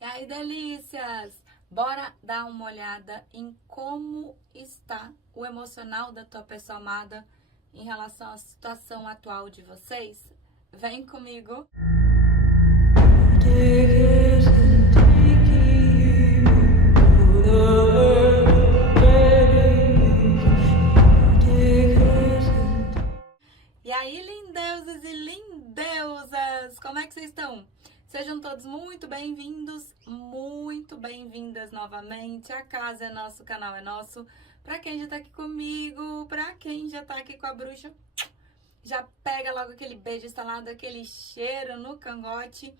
E aí, delícias! Bora dar uma olhada em como está o emocional da tua pessoa amada em relação à situação atual de vocês? Vem comigo! E aí, lindeusos e lindeusas! Como é que vocês estão? Sejam todos muito bem-vindos, muito bem-vindas novamente. A casa é nosso, o canal é nosso. Pra quem já tá aqui comigo, pra quem já tá aqui com a bruxa, já pega logo aquele beijo instalado, aquele cheiro no cangote.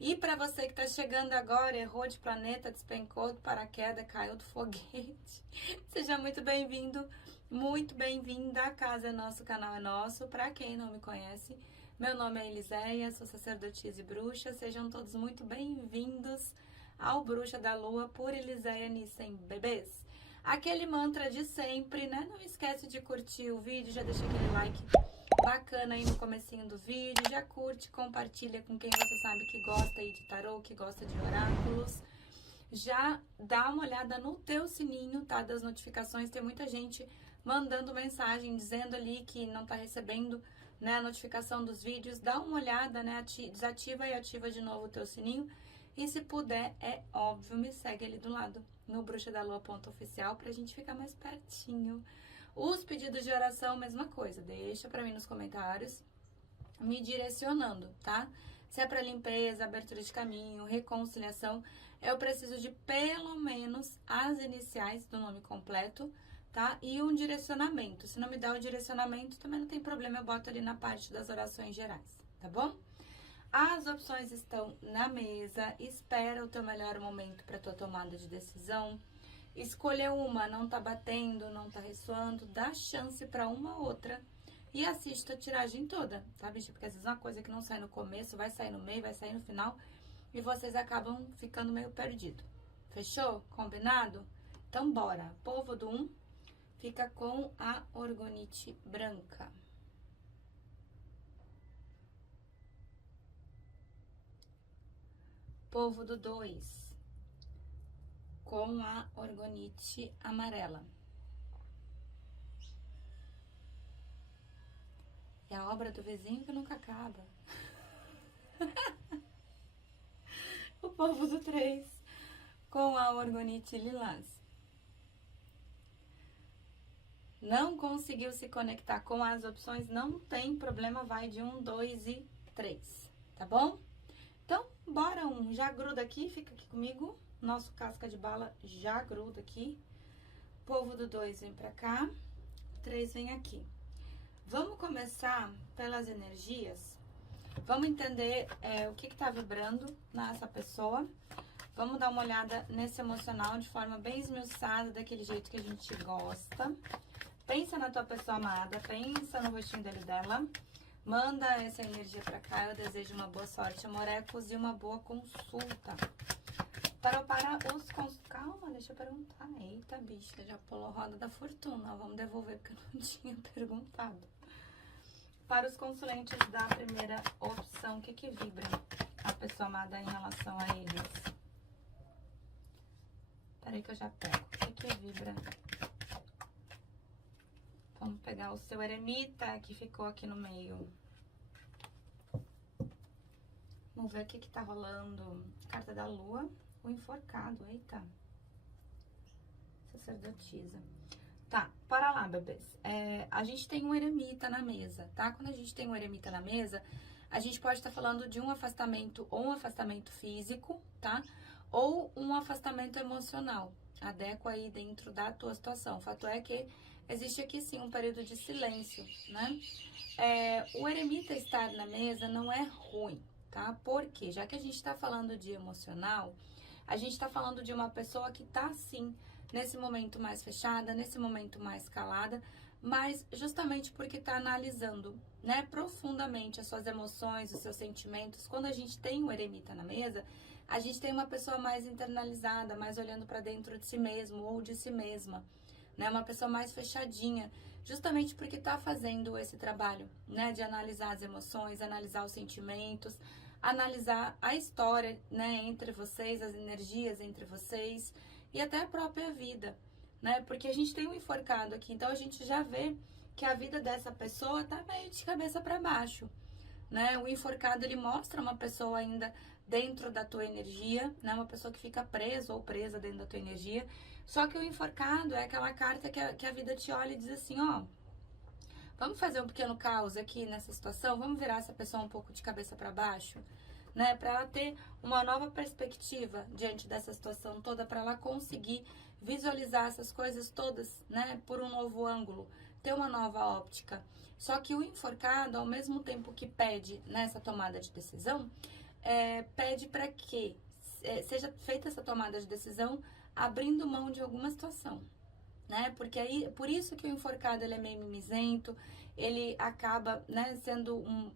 E pra você que tá chegando agora, errou de planeta, despencou do paraquedas, caiu do foguete, seja muito bem-vindo. Muito bem-vinda, a casa é nosso, o canal é nosso. Para quem não me conhece, meu nome é Eliséia, sou sacerdotisa e bruxa. Sejam todos muito bem-vindos ao Bruxa da Lua por Eliséia Nissen Bebês. Aquele mantra de sempre, né? Não esquece de curtir o vídeo, já deixa aquele like bacana aí no comecinho do vídeo. Já curte, compartilha com quem você sabe que gosta aí de tarô, que gosta de oráculos. Já dá uma olhada no teu sininho, tá? Das notificações. Tem muita gente mandando mensagem, dizendo ali que não tá recebendo, né, a notificação dos vídeos. Dá uma olhada, né? Desativa e ativa de novo o teu sininho. E se puder, é óbvio, me segue ali do lado, no bruxadalua.oficial, pra gente ficar mais pertinho. Os pedidos de oração, mesma coisa. Deixa pra mim nos comentários, me direcionando, tá? Se é pra limpeza, abertura de caminho, reconciliação, eu preciso de pelo menos as iniciais do nome completo, tá? E um direcionamento. Se não me dá o direcionamento, também não tem problema, eu boto ali na parte das orações gerais, tá bom? As opções estão na mesa, espera o teu melhor momento para tua tomada de decisão. Escolher uma, não tá batendo, não tá ressoando, dá chance para uma outra e assista a tiragem toda, tá, bicho? Porque às vezes uma coisa que não sai no começo, vai sair no meio, vai sair no final e vocês acabam ficando meio perdido. Fechou? Combinado? Então bora. Povo do 1 fica com a orgonite branca. Povo do 2 com a orgonite amarela. É a obra do vizinho que nunca acaba. O povo do 3 com a orgonite lilás. Não conseguiu se conectar com as opções, não tem problema, vai de 1, 2 e 3, tá bom? Então, bora já gruda aqui, fica aqui comigo. Nosso casca de bala já gruda aqui. Povo do 2 vem pra cá, 3 vem aqui. Vamos começar pelas energias. Vamos entender o que tá vibrando nessa pessoa. Vamos dar uma olhada nesse emocional de forma bem esmiuçada, daquele jeito que a gente gosta. Pensa na tua pessoa amada, pensa no rostinho dele dela. Manda essa energia pra cá, eu desejo uma boa sorte, amorecos, e uma boa consulta. Para os... Calma, deixa eu perguntar. Eita, bicha, já pulou a roda da fortuna. Vamos devolver porque eu não tinha perguntado. Para os consulentes da primeira opção, o que vibra a pessoa amada em relação a eles? Peraí que eu já pego. O que vibra? Vamos pegar o seu eremita que ficou aqui no meio. Vamos ver o que tá rolando. Carta da lua, o enforcado, eita. Sacerdotisa. Tá, para lá, bebês. A gente tem um eremita na mesa, tá? Quando a gente tem um eremita na mesa, a gente pode estar falando de um afastamento, ou um afastamento físico, tá? Ou um afastamento emocional. Adequa aí dentro da tua situação. O fato é que existe aqui sim um período de silêncio, né? O eremita estar na mesa não é ruim, tá? Porque já que a gente tá falando de emocional, a gente tá falando de uma pessoa que tá sim nesse momento mais fechada, nesse momento mais calada, mas justamente porque tá analisando, né, profundamente as suas emoções, os seus sentimentos. Quando a gente tem um eremita na mesa, a gente tem uma pessoa mais internalizada, mais olhando para dentro de si mesmo ou de si mesma, né, uma pessoa mais fechadinha, justamente porque tá fazendo esse trabalho, né, de analisar as emoções, analisar os sentimentos, analisar a história, né, entre vocês, as energias entre vocês e até a própria vida, né? Porque a gente tem um enforcado aqui, então a gente já vê que a vida dessa pessoa tá meio de cabeça para baixo, né? O enforcado, ele mostra uma pessoa ainda dentro da tua energia, né? Uma pessoa que fica presa ou presa dentro da tua energia. Só que o enforcado é aquela carta que a vida te olha e diz assim, ó, vamos fazer um pequeno caos aqui nessa situação? Vamos virar essa pessoa um pouco de cabeça para baixo? Né, para ela ter uma nova perspectiva diante dessa situação toda, para ela conseguir visualizar essas coisas todas, né, por um novo ângulo, ter uma nova óptica. Só que o enforcado, ao mesmo tempo que pede nessa tomada de decisão, pede para que seja feita essa tomada de decisão abrindo mão de alguma situação. Né? Porque aí, por isso que o enforcado ele é meio mimizento, ele acaba, né,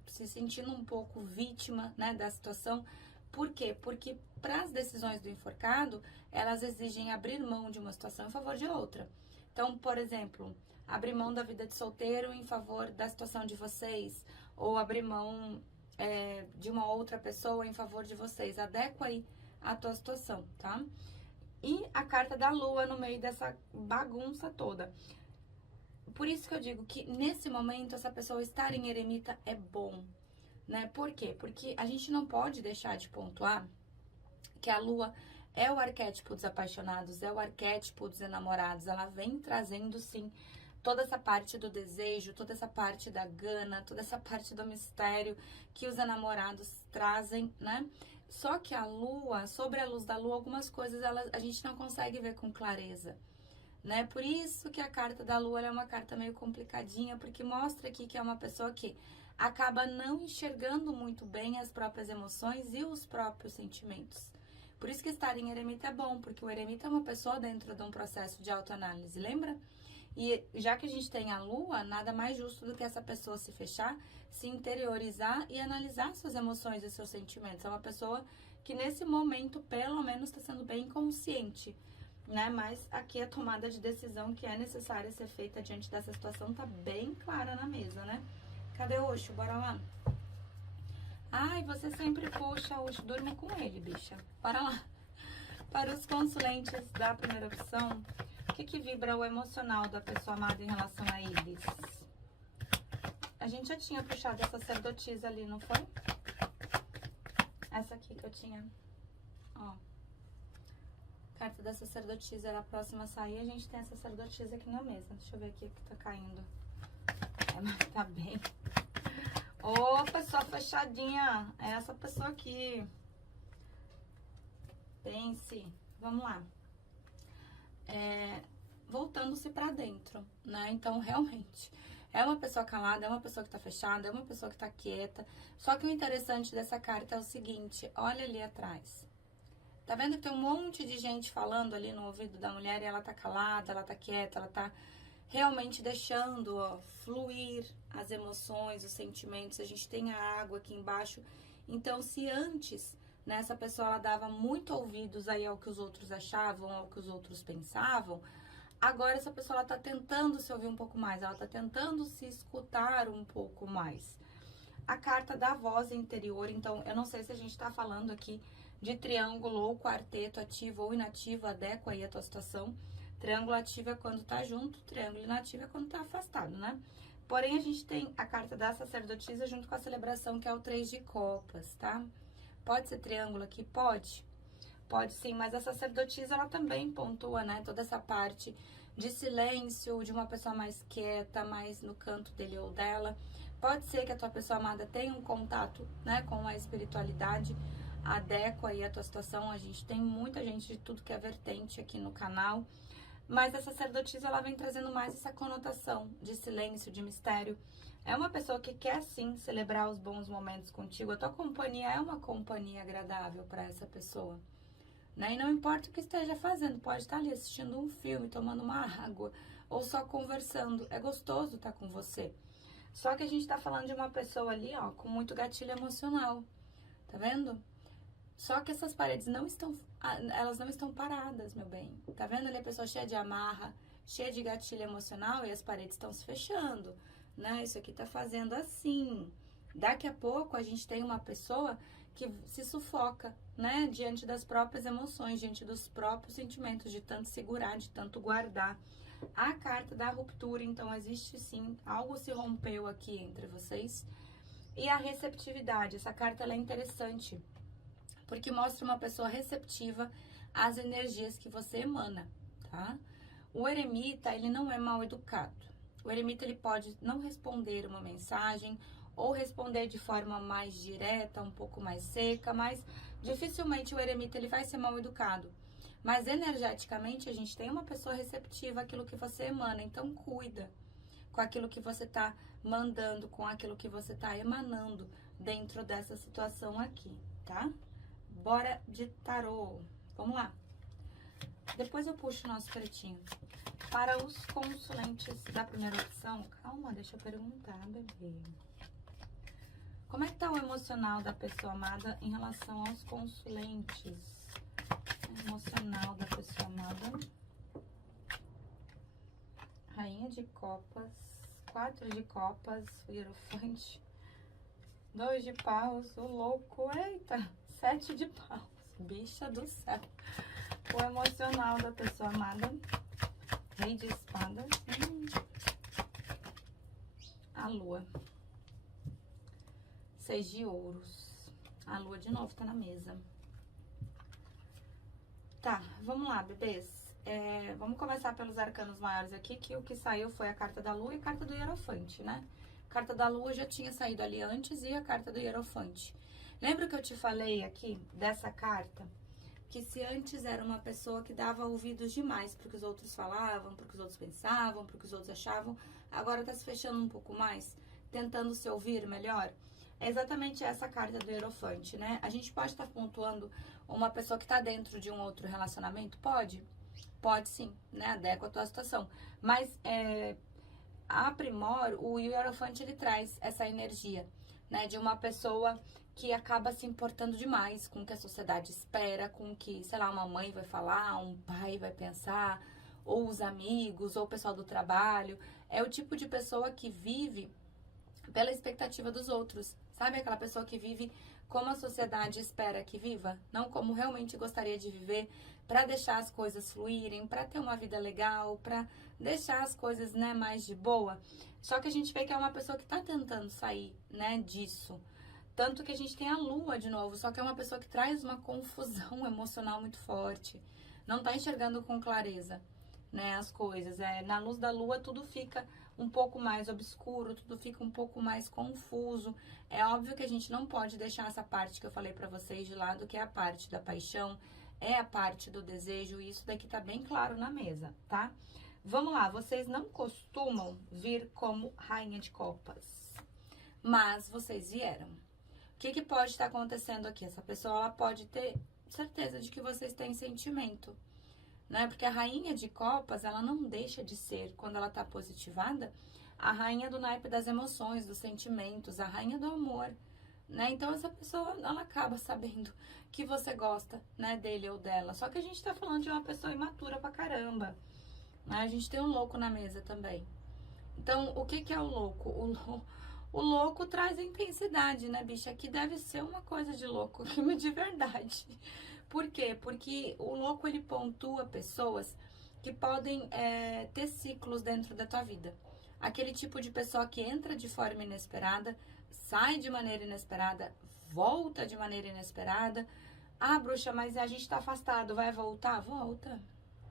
se sentindo um pouco vítima, né, da situação. Por quê? Porque para as decisões do enforcado, elas exigem abrir mão de uma situação em favor de outra. Então, por exemplo, abrir mão da vida de solteiro em favor da situação de vocês, ou abrir mão de uma outra pessoa em favor de vocês. Adequa aí a tua situação, tá? E a carta da lua no meio dessa bagunça toda. Por isso que eu digo que nesse momento essa pessoa estar em eremita é bom, né? Por quê? Porque a gente não pode deixar de pontuar que a lua é o arquétipo dos apaixonados, é o arquétipo dos enamorados. Ela vem trazendo, sim, toda essa parte do desejo, toda essa parte da gana, toda essa parte do mistério que os enamorados trazem, né? Só que a lua, sobre a luz da lua, algumas coisas a gente não consegue ver com clareza, né? Por isso que a carta da lua é uma carta meio complicadinha, porque mostra aqui que é uma pessoa que acaba não enxergando muito bem as próprias emoções e os próprios sentimentos. Por isso que estar em eremita é bom, porque o eremita é uma pessoa dentro de um processo de autoanálise, lembra? E já que a gente tem a lua, nada mais justo do que essa pessoa se fechar, se interiorizar e analisar suas emoções e seus sentimentos. É uma pessoa que nesse momento, pelo menos, está sendo bem consciente, né? Mas aqui a tomada de decisão que é necessária ser feita diante dessa situação tá bem clara na mesa, né? Cadê o Osho? Bora lá. Ai, você sempre puxa o Osho. Durma com ele, bicha. Bora lá. Para os consulentes da primeira opção, o que vibra o emocional da pessoa amada em relação a eles? A gente já tinha puxado essa sacerdotisa ali, não foi? Essa aqui que eu tinha. Ó. Carta da sacerdotisa era a próxima a sair. A gente tem a sacerdotisa aqui na mesa. Deixa eu ver aqui o que tá caindo. Mas tá bem. Ô, pessoa fechadinha. É essa pessoa aqui. Pense. Vamos lá. Voltando-se pra dentro, né? Então, realmente, é uma pessoa calada, é uma pessoa que tá fechada, é uma pessoa que tá quieta. Só que o interessante dessa carta é o seguinte, olha ali atrás. Tá vendo que tem um monte de gente falando ali no ouvido da mulher e ela tá calada, ela tá quieta, ela tá realmente deixando, ó, fluir as emoções, os sentimentos. A gente tem a água aqui embaixo. Então, se antes, né, essa pessoa ela dava muito ouvidos aí ao que os outros achavam, ao que os outros pensavam, agora essa pessoa ela tá tentando se ouvir um pouco mais, ela tá tentando se escutar um pouco mais. A carta da voz interior, então, eu não sei se a gente tá falando aqui de triângulo ou quarteto, ativo ou inativo, adequa aí a tua situação. Triângulo ativo é quando tá junto, triângulo inativo é quando tá afastado, né? Porém, a gente tem a carta da sacerdotisa junto com a celebração, que é o 3 de copas, tá? Pode ser triângulo aqui? Pode. Pode sim, mas a sacerdotisa, ela também pontua, né? Toda essa parte de silêncio, de uma pessoa mais quieta, mais no canto dele ou dela. Pode ser que a tua pessoa amada tenha um contato, né, com a espiritualidade, adequa aí a tua situação. A gente tem muita gente de tudo que é vertente aqui no canal. Mas a sacerdotisa, ela vem trazendo mais essa conotação de silêncio, de mistério. É uma pessoa que quer, sim, celebrar os bons momentos contigo. A tua companhia é uma companhia agradável para essa pessoa, né? E não importa o que esteja fazendo, pode estar ali assistindo um filme, tomando uma água, ou só conversando. É gostoso estar com você. Só que a gente tá falando de uma pessoa ali, ó, com muito gatilho emocional. Tá vendo? Só que essas paredes elas não estão paradas, meu bem. Tá vendo ali a pessoa cheia de amarra, cheia de gatilho emocional e as paredes estão se fechando, né? Isso aqui tá fazendo assim. Daqui a pouco a gente tem uma pessoa que se sufoca, né? Diante das próprias emoções, diante dos próprios sentimentos, de tanto segurar, de tanto guardar. A carta da ruptura, então existe sim, algo se rompeu aqui entre vocês. E a receptividade, essa carta ela é interessante, porque mostra uma pessoa receptiva às energias que você emana, tá? O eremita, ele não é mal educado. O eremita, ele pode não responder uma mensagem ou responder de forma mais direta, um pouco mais seca, mas dificilmente o eremita ele vai ser mal educado. Mas energeticamente a gente tem uma pessoa receptiva àquilo que você emana, então cuida com aquilo que você está mandando, com aquilo que você está emanando dentro dessa situação aqui, tá? Bora de tarô. Vamos lá. Depois eu puxo o nosso pretinho. Para os consulentes da primeira opção, calma, deixa eu perguntar, bebê. Como é que tá o emocional da pessoa amada em relação aos consulentes? Emocional da pessoa amada. Rainha de copas, 4 de copas, o hierofante, 2 de paus, o louco, eita, 7 de paus, bicha do céu. O emocional da pessoa amada, rei de espadas, a lua, 6 de ouros, a lua de novo tá na mesa. Tá, vamos lá, bebês. Vamos começar pelos arcanos maiores aqui, que o que saiu foi a carta da lua e a carta do hierofante, né? A carta da lua já tinha saído ali antes e a carta do hierofante. Lembra que eu te falei aqui dessa carta? Que se antes era uma pessoa que dava ouvidos demais pro que os outros falavam, pro que os outros pensavam, pro que os outros achavam, agora tá se fechando um pouco mais, tentando se ouvir melhor. É exatamente essa carta do hierofante, né? A gente pode estar pontuando uma pessoa que está dentro de um outro relacionamento? Pode? Pode sim, né? Adequa a tua situação. Mas, a primor, o hierofante, ele traz essa energia, né? De uma pessoa que acaba se importando demais com o que a sociedade espera, com o que, sei lá, uma mãe vai falar, um pai vai pensar, ou os amigos, ou o pessoal do trabalho. É o tipo de pessoa que vive pela expectativa dos outros. Sabe aquela pessoa que vive como a sociedade espera que viva? Não como realmente gostaria de viver, para deixar as coisas fluírem, para ter uma vida legal, para deixar as coisas, né, mais de boa. Só que a gente vê que é uma pessoa que está tentando sair, né, disso. Tanto que a gente tem a lua de novo, só que é uma pessoa que traz uma confusão emocional muito forte. Não tá enxergando com clareza, né, as coisas. Na luz da lua tudo fica um pouco mais obscuro, tudo fica um pouco mais confuso. É óbvio que a gente não pode deixar essa parte que eu falei pra vocês de lado, que é a parte da paixão, é a parte do desejo, e isso daqui tá bem claro na mesa, tá? Vamos lá, vocês não costumam vir como rainha de copas, mas vocês vieram. O que pode estar acontecendo aqui? Essa pessoa, ela pode ter certeza de que vocês têm sentimento, né? Porque a rainha de copas, ela não deixa de ser, quando ela tá positivada, a rainha do naipe das emoções, dos sentimentos, a rainha do amor, né? Então essa pessoa, ela acaba sabendo que você gosta, né, dele ou dela. Só que a gente tá falando de uma pessoa imatura pra caramba, né? A gente tem um louco na mesa também. Então, o que é o louco? O louco traz intensidade, né, bicha? Aqui deve ser uma coisa de louco, de verdade. Por quê? Porque o louco, ele pontua pessoas que podem ter ciclos dentro da tua vida. Aquele tipo de pessoa que entra de forma inesperada, sai de maneira inesperada, volta de maneira inesperada. Ah, bruxa, mas a gente tá afastado, vai voltar? Volta,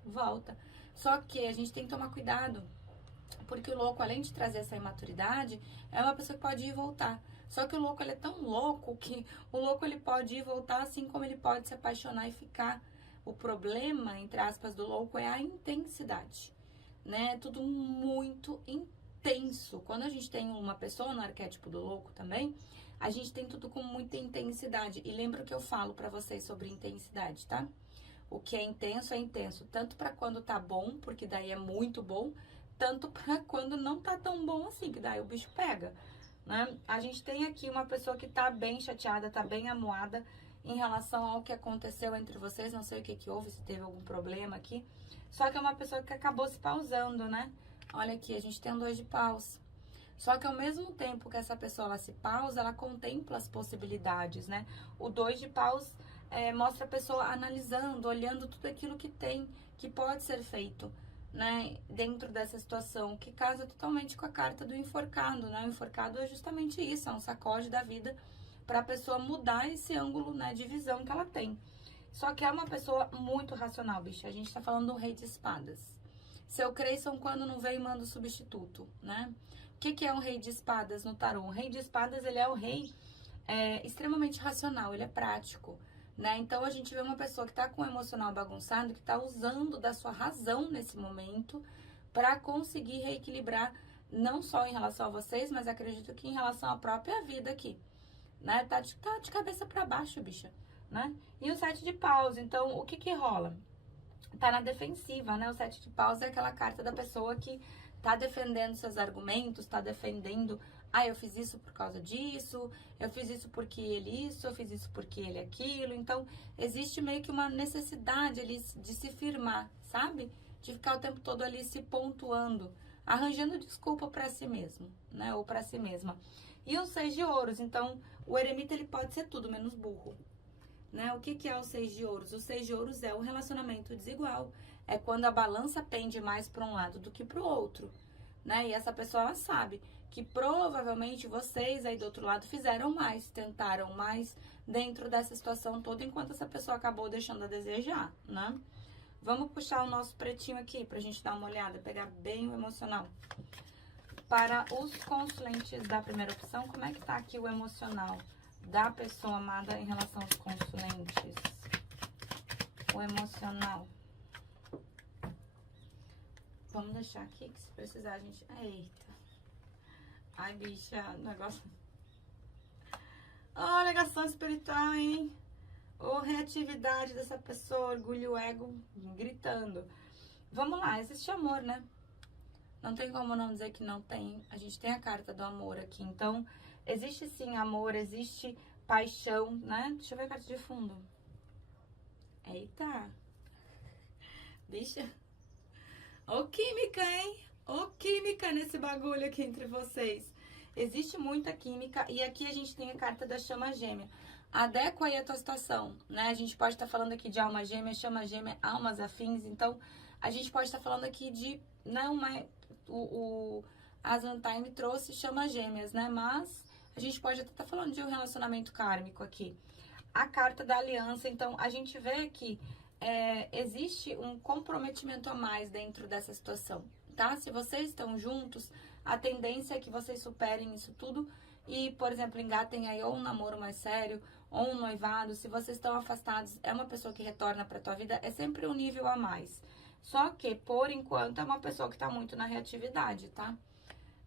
volta. Só que a gente tem que tomar cuidado, porque o louco, além de trazer essa imaturidade, é uma pessoa que pode ir e voltar. Só que o louco, ele é tão louco que o louco, ele pode ir e voltar, assim como ele pode se apaixonar e ficar. O problema, entre aspas, do louco é a intensidade, né? Tudo muito intenso. Quando a gente tem uma pessoa no arquétipo do louco também, a gente tem tudo com muita intensidade. E lembra que eu falo pra vocês sobre intensidade, tá? O que é intenso, tanto pra quando tá bom, porque daí é muito bom, tanto pra quando não tá tão bom assim, que daí o bicho pega, né? A gente tem aqui uma pessoa que tá bem chateada, tá bem amuada em relação ao que aconteceu entre vocês. Não sei o que houve, se teve algum problema aqui. Só que é uma pessoa que acabou se pausando, né? Olha aqui, a gente tem um 2 de paus. Só que ao mesmo tempo que essa pessoa ela se pausa, ela contempla as possibilidades, né? O 2 de paus mostra a pessoa analisando, olhando tudo aquilo que tem, que pode ser feito, né? Dentro dessa situação, que casa totalmente com a carta do enforcado, né? O enforcado é justamente isso, é um sacode da vida para a pessoa mudar esse ângulo, né, de visão que ela tem. Só que é uma pessoa muito racional, bicho. A gente tá falando do rei de espadas. Seu Creyson, quando não vem, manda o substituto, né? O que é um rei de espadas no tarô? O rei de espadas, ele é o rei extremamente racional, ele é prático, né? Então, a gente vê uma pessoa que tá com o emocional bagunçado, que tá usando da sua razão nesse momento para conseguir reequilibrar, não só em relação a vocês, mas acredito que em relação à própria vida aqui, né? Tá de cabeça para baixo, bicha, né? E o 7 de paus, então, o que rola? Tá na defensiva, né? O 7 de paus é aquela carta da pessoa que tá defendendo seus argumentos, tá defendendo, eu fiz isso por causa disso, eu fiz isso porque ele isso, eu fiz isso porque ele aquilo. Então, existe meio que uma necessidade ali de se firmar, sabe? De ficar o tempo todo ali se pontuando, arranjando desculpa para si mesmo, né? Ou para si mesma. E o 6 de ouros, então, o eremita ele pode ser tudo menos burro. Né? O que é o 6 de ouros? O 6 de ouros é o relacionamento desigual. É quando a balança pende mais para um lado do que para o outro, né? E essa pessoa ela sabe que provavelmente vocês aí do outro lado fizeram mais, tentaram mais dentro dessa situação toda, enquanto essa pessoa acabou deixando a desejar, né? Vamos puxar o nosso pretinho aqui pra gente dar uma olhada, pegar bem o emocional. Para os consulentes da primeira opção, como é que tá aqui o emocional da pessoa amada em relação aos consulentes? O emocional. Vamos deixar aqui, que se precisar a gente... Eita. Ai, bicha, negócio... Negação espiritual, hein? Reatividade dessa pessoa, orgulho, ego, gritando. Vamos lá, existe amor, né? Não tem como não dizer que não tem. A gente tem a carta do amor aqui. Então, existe sim amor, existe paixão, né? Deixa eu ver a carta de fundo. Eita. Bicha. Ô química, hein? Ô química nesse bagulho aqui entre vocês. Existe muita química. E aqui a gente tem a carta da chama gêmea. Adequa aí a tua situação, né? A gente pode estar falando aqui de alma gêmea, chama gêmea, almas afins. Então, a gente pode estar falando aqui de... Não, mas o Aslan Time trouxe chama gêmeas, né? Mas a gente pode até estar falando de um relacionamento kármico aqui. A carta da aliança, então, a gente vê que existe um comprometimento a mais dentro dessa situação, tá? Se vocês estão juntos, a tendência é que vocês superem isso tudo e, por exemplo, engatem aí ou um namoro mais sério, ou um noivado. Se vocês estão afastados, é uma pessoa que retorna pra tua vida, é sempre um nível a mais. Só que, por enquanto, é uma pessoa que tá muito na reatividade, tá?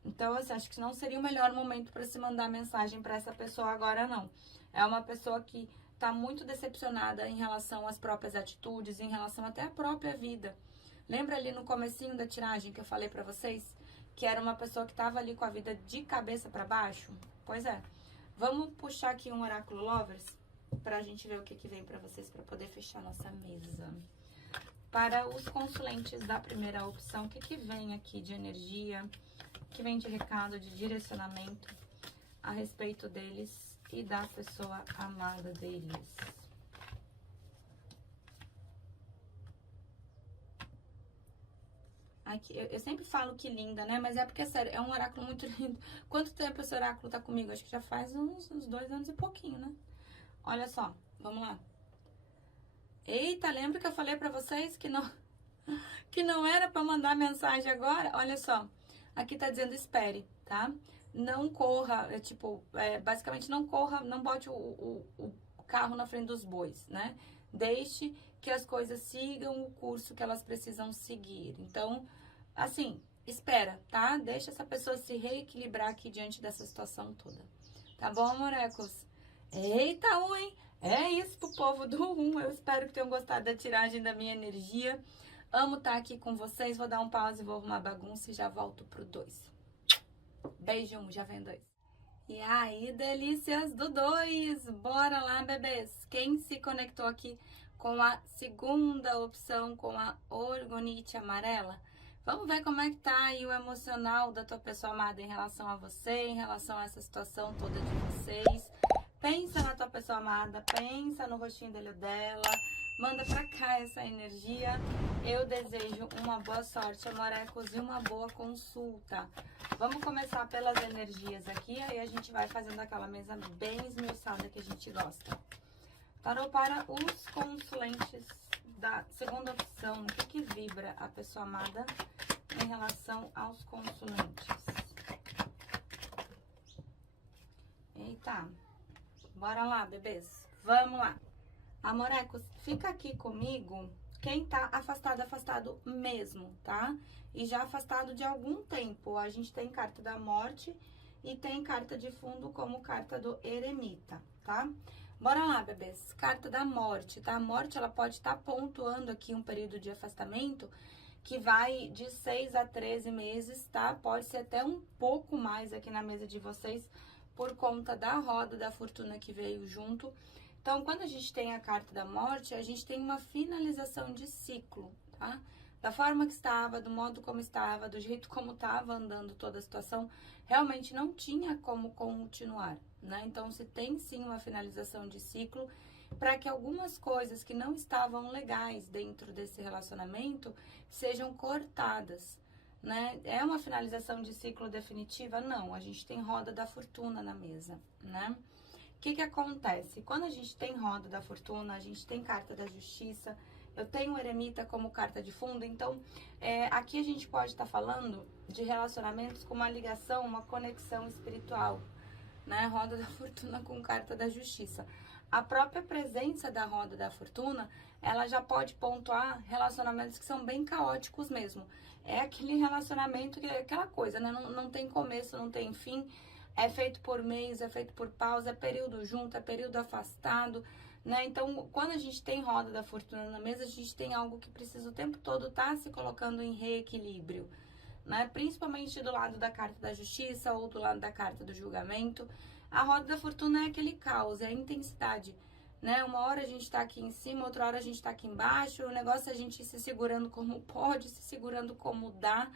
Então, assim, acho que não seria o melhor momento para se mandar mensagem para essa pessoa agora, não. É uma pessoa que tá muito decepcionada em relação às próprias atitudes, em relação até à própria vida. Lembra ali no comecinho da tiragem que eu falei para vocês? Que era uma pessoa que tava ali com a vida de cabeça para baixo? Pois é. Vamos puxar aqui um oráculo Lovers pra gente ver o que vem para vocês, para poder fechar nossa mesa. Para os consulentes da primeira opção, o que vem aqui de energia, que vem de recado, de direcionamento a respeito deles e da pessoa amada deles? Aqui, eu sempre falo que linda, né? Mas é porque, sério, é um oráculo muito lindo. Quanto tempo esse oráculo tá comigo? Acho que já faz uns 2 anos e pouquinho, né? Olha só, vamos lá. Eita, lembra que eu falei pra vocês que não era pra mandar mensagem agora? Olha só, aqui tá dizendo espere, tá? Não corra, basicamente não corra, não bote o carro na frente dos bois, né? Deixe que as coisas sigam o curso que elas precisam seguir. Então, assim, espera, tá? Deixa essa pessoa se reequilibrar aqui diante dessa situação toda. Tá bom, amorecos? Eita, hein? É isso pro povo do 1. Eu espero que tenham gostado da tiragem da minha energia. Amo estar aqui com vocês. Vou dar um pause, vou arrumar bagunça e já volto pro 2. Beijo, 1, já vem 2. E aí, delícias do 2. Bora lá, bebês. Quem se conectou aqui com a segunda opção, com a orgonite amarela? Vamos ver como é que tá aí o emocional da tua pessoa amada em relação a você, em relação a essa situação toda de vocês. Pensa na tua pessoa amada, pensa no rostinho dele ou dela, manda pra cá essa energia. Eu desejo uma boa sorte, amorecos, e uma boa consulta. Vamos começar pelas energias aqui, aí a gente vai fazendo aquela mesa bem esmiuçada que a gente gosta. Tarô para os consulentes da segunda opção. O que vibra a pessoa amada em relação aos consulentes? Eita, bora lá, bebês. Vamos lá. Amorecos, fica aqui comigo quem tá afastado mesmo, tá? E já afastado de algum tempo. A gente tem carta da morte e tem carta de fundo como carta do eremita, tá? Bora lá, bebês. Carta da morte, tá? A morte, ela pode estar pontuando aqui um período de afastamento que vai de 6 a 13 meses, tá? Pode ser até um pouco mais aqui na mesa de vocês, por conta da roda da fortuna que veio junto. Então, quando a gente tem a carta da morte, a gente tem uma finalização de ciclo, tá? Da forma que estava, do modo como estava, do jeito como estava andando toda a situação, realmente não tinha como continuar, né? Então, se tem sim uma finalização de ciclo, para que algumas coisas que não estavam legais dentro desse relacionamento sejam cortadas, né? É uma finalização de ciclo definitiva? Não, a gente tem roda da fortuna na mesa, né? O que acontece? Quando a gente tem roda da fortuna, a gente tem carta da justiça, eu tenho o eremita como carta de fundo, então aqui a gente pode estar falando de relacionamentos com uma ligação, uma conexão espiritual, né? Roda da fortuna com carta da justiça. A própria presença da roda da fortuna, ela já pode pontuar relacionamentos que são bem caóticos mesmo. É aquele relacionamento que é aquela coisa, né? Não tem começo, não tem fim. É feito por mês, é feito por pausa, é período junto, é período afastado, né? Então, quando a gente tem roda da fortuna na mesa, a gente tem algo que precisa o tempo todo estar se colocando em reequilíbrio, né? Principalmente do lado da carta da justiça ou do lado da carta do julgamento. A roda da fortuna é aquele caos, é a intensidade, né? Uma hora a gente tá aqui em cima, outra hora a gente tá aqui embaixo. O negócio é a gente se segurando como pode, se segurando como dá,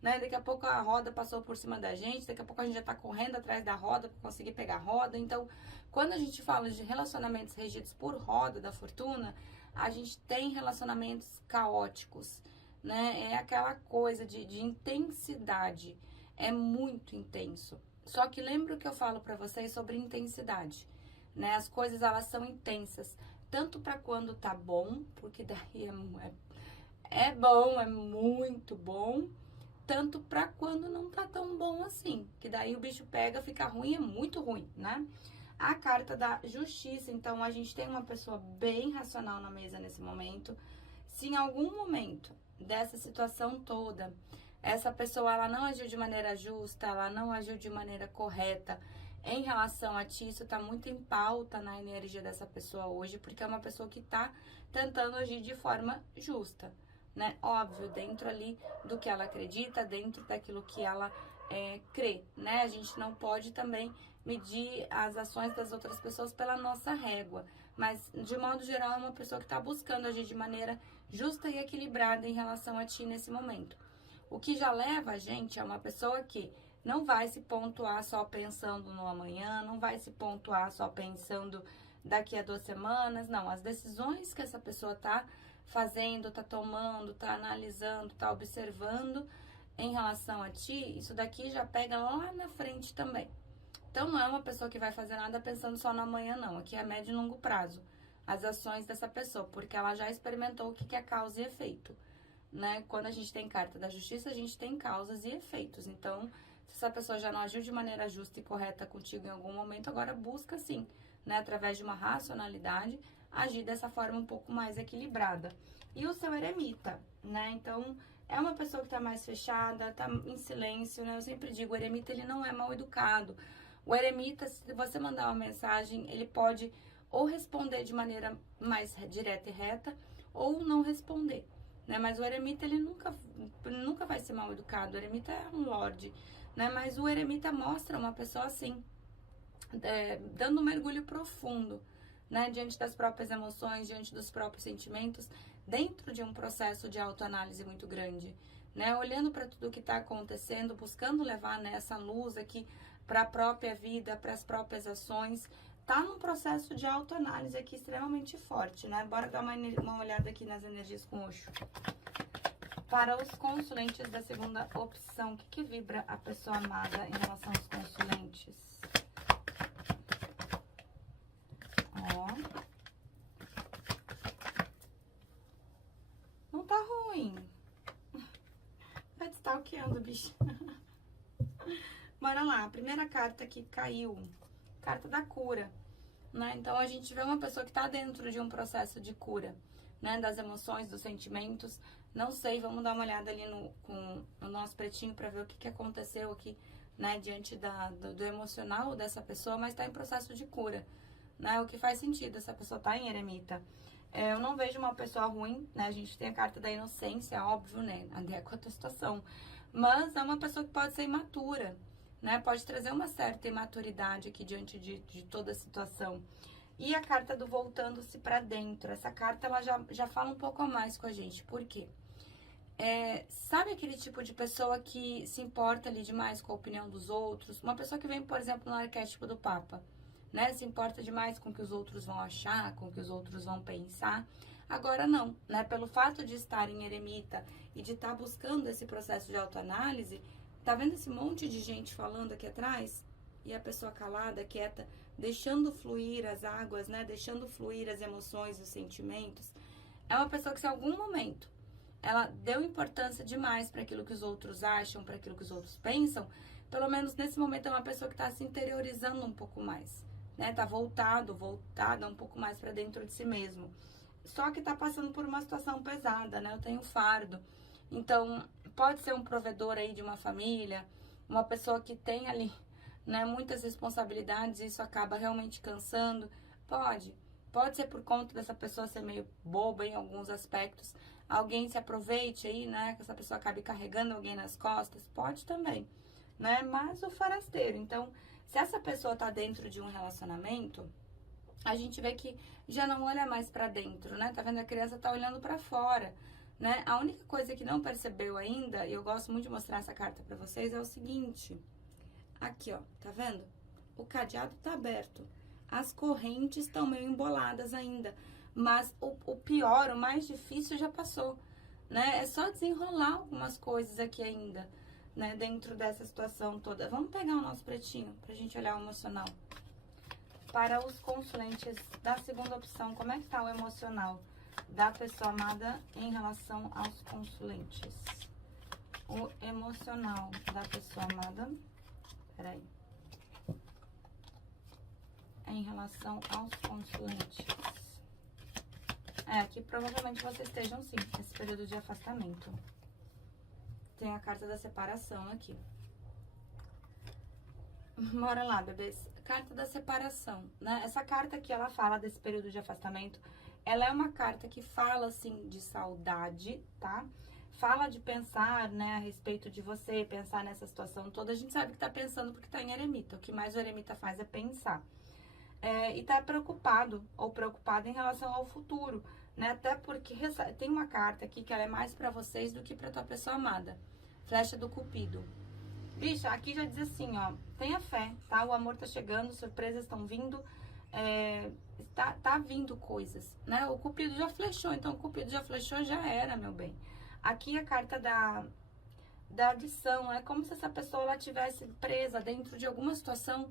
né? Daqui a pouco a roda passou por cima da gente, daqui a pouco a gente já tá correndo atrás da roda para conseguir pegar a roda. Então, quando a gente fala de relacionamentos regidos por roda da fortuna, a gente tem relacionamentos caóticos, né? É aquela coisa de intensidade, é muito intenso. Só que lembra o que eu falo para vocês sobre intensidade, né? As coisas, elas são intensas, tanto para quando tá bom, porque daí é bom, é muito bom, tanto para quando não tá tão bom assim, que daí o bicho pega, fica ruim, é muito ruim, né? A carta da justiça, então a gente tem uma pessoa bem racional na mesa nesse momento. Se em algum momento dessa situação toda, essa pessoa ela não agiu de maneira justa, ela não agiu de maneira correta em relação a ti, isso tá muito em pauta na energia dessa pessoa hoje, porque é uma pessoa que tá tentando agir de forma justa, né? Óbvio, dentro ali do que ela acredita, dentro daquilo que ela crê, né? A gente não pode também medir as ações das outras pessoas pela nossa régua, mas de modo geral é uma pessoa que está buscando agir de maneira justa e equilibrada em relação a ti nesse momento. O que já leva a gente é uma pessoa que não vai se pontuar só pensando no amanhã, não vai se pontuar só pensando daqui a 2 semanas, não. As decisões que essa pessoa tá fazendo, tá tomando, tá analisando, tá observando em relação a ti, isso daqui já pega lá na frente também. Então, não é uma pessoa que vai fazer nada pensando só no amanhã, não. Aqui é médio e longo prazo. As ações dessa pessoa, porque ela já experimentou o que é causa e efeito, né? Quando a gente tem carta da justiça, a gente tem causas e efeitos. Então, se essa pessoa já não agiu de maneira justa e correta contigo em algum momento, agora busca sim, né? Através de uma racionalidade, agir dessa forma um pouco mais equilibrada. E o seu eremita, né? Então, é uma pessoa que tá mais fechada, tá em silêncio, né? Eu sempre digo, o eremita, ele não é mal educado. O eremita, se você mandar uma mensagem, ele pode ou responder de maneira mais direta e reta, ou não responder, né? Mas o eremita, ele nunca vai ser mal educado. O eremita é um lorde, né? Mas o eremita mostra uma pessoa assim, dando um mergulho profundo, né? Diante das próprias emoções, diante dos próprios sentimentos, dentro de um processo de autoanálise muito grande, né? Olhando para tudo que está acontecendo, buscando levar, né, essa luz aqui para a própria vida, para as próprias ações. Tá num processo de autoanálise aqui extremamente forte, né? Bora dar uma olhada aqui nas energias com Osho. Para os consulentes da segunda opção, o que vibra a pessoa amada em relação aos consulentes? Ó. Não tá ruim. Vai te stalkeando, bicho. Bora lá, a primeira carta que caiu, carta da cura, né? Então, a gente vê uma pessoa que tá dentro de um processo de cura, né? Das emoções, dos sentimentos. Não sei, vamos dar uma olhada ali com o nosso pretinho pra ver o que aconteceu aqui, né? Diante do emocional dessa pessoa, mas tá em processo de cura, né? O que faz sentido, essa pessoa tá em eremita. Eu não vejo uma pessoa ruim, né? A gente tem a carta da inocência, óbvio, né? Adequa a tua situação. Mas é uma pessoa que pode ser imatura, né? Pode trazer uma certa imaturidade aqui diante de toda a situação. E a carta do voltando-se para dentro. Essa carta, ela já fala um pouco a mais com a gente. Por quê? Sabe aquele tipo de pessoa que se importa ali demais com a opinião dos outros? Uma pessoa que vem, por exemplo, no arquétipo do Papa, né? Se importa demais com o que os outros vão achar, com o que os outros vão pensar. Agora não, né? Pelo fato de estar em eremita e de estar buscando esse processo de autoanálise, tá vendo esse monte de gente falando aqui atrás? E a pessoa calada, quieta, deixando fluir as águas, né? Deixando fluir as emoções, os sentimentos. É uma pessoa que, se em algum momento ela deu importância demais para aquilo que os outros acham, para aquilo que os outros pensam, pelo menos nesse momento é uma pessoa que está se interiorizando um pouco mais, né? Tá voltada um pouco mais para dentro de si mesmo. Só que tá passando por uma situação pesada, né? Eu tenho fardo. Então, pode ser um provedor aí de uma família, uma pessoa que tem ali, né, muitas responsabilidades, e isso acaba realmente cansando. Pode ser por conta dessa pessoa ser meio boba em alguns aspectos. Alguém se aproveite aí, né, que essa pessoa acabe carregando alguém nas costas. Pode também, né? Mas o forasteiro. Então, se essa pessoa tá dentro de um relacionamento, a gente vê que já não olha mais pra dentro, né? Tá vendo? A criança tá olhando pra fora, né? A única coisa que não percebeu ainda, e eu gosto muito de mostrar essa carta pra vocês, é o seguinte. Aqui, ó, tá vendo? O cadeado tá aberto. As correntes estão meio emboladas ainda. Mas o pior, o mais difícil já passou, né? É só desenrolar algumas coisas aqui ainda, né? Dentro dessa situação toda. Vamos pegar o nosso pretinho pra gente olhar o emocional. Para os consulentes da segunda opção, como é que tá o emocional da pessoa amada em relação aos consulentes? O emocional da pessoa amada, peraí, em relação aos consulentes. Aqui provavelmente vocês estejam sim, nesse período de afastamento. Tem a carta da separação aqui. Bora lá, bebês. Carta da separação, né? Essa carta aqui, ela fala desse período de afastamento. Ela é uma carta que fala, assim, de saudade, tá? Fala de pensar, né, a respeito de você, pensar nessa situação toda. A gente sabe que tá pensando porque tá em eremita. O que mais o eremita faz é pensar. E tá preocupado ou preocupada em relação ao futuro, né? Até porque tem uma carta aqui que ela é mais pra vocês do que pra tua pessoa amada. Flecha do Cupido. Bicha, aqui já diz assim, ó, tenha fé, tá? O amor tá chegando, surpresas estão vindo, tá vindo coisas, né? O Cupido já flechou, então o Cupido já flechou, já era, meu bem. Aqui a carta da adição, é como se essa pessoa ela tivesse presa dentro de alguma situação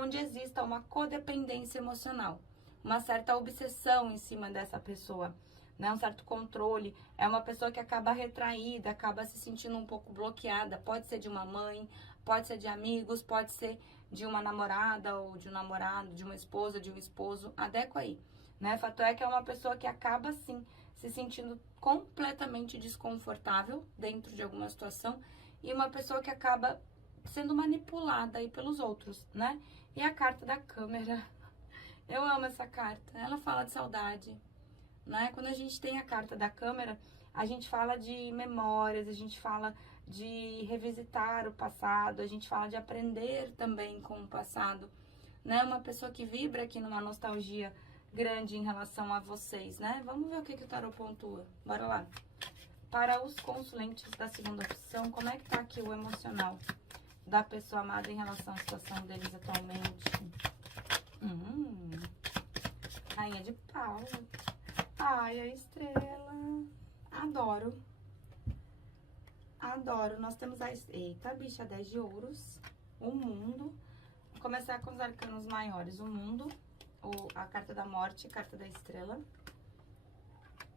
onde exista uma codependência emocional, uma certa obsessão em cima dessa pessoa, né? Um certo controle. É uma pessoa que acaba retraída, acaba se sentindo um pouco bloqueada. Pode ser de uma mãe, pode ser de amigos, pode ser de uma namorada ou de um namorado, de uma esposa, de um esposo. Adequa aí, né? Fato é que é uma pessoa que acaba, sim, se sentindo completamente desconfortável dentro de alguma situação e uma pessoa que acaba sendo manipulada aí pelos outros, né? E a carta da câmera, eu amo essa carta, ela fala de saudade, né? Quando a gente tem a carta da câmera, a gente fala de memórias, a gente fala de revisitar o passado, a gente fala de aprender também com o passado, né? Uma pessoa que vibra aqui numa nostalgia grande em relação a vocês, né? Vamos ver o que o tarot pontua. Bora lá. para os consulentes da segunda opção, como é que tá aqui o emocional da pessoa amada em relação à situação deles atualmente? Rainha de Paus. Ai, a estrela. Adoro. Adoro. Nós temos a... Eita, bicha, 10 de ouros. O mundo. Vou começar com os arcanos maiores. O mundo. A carta da morte, carta da estrela.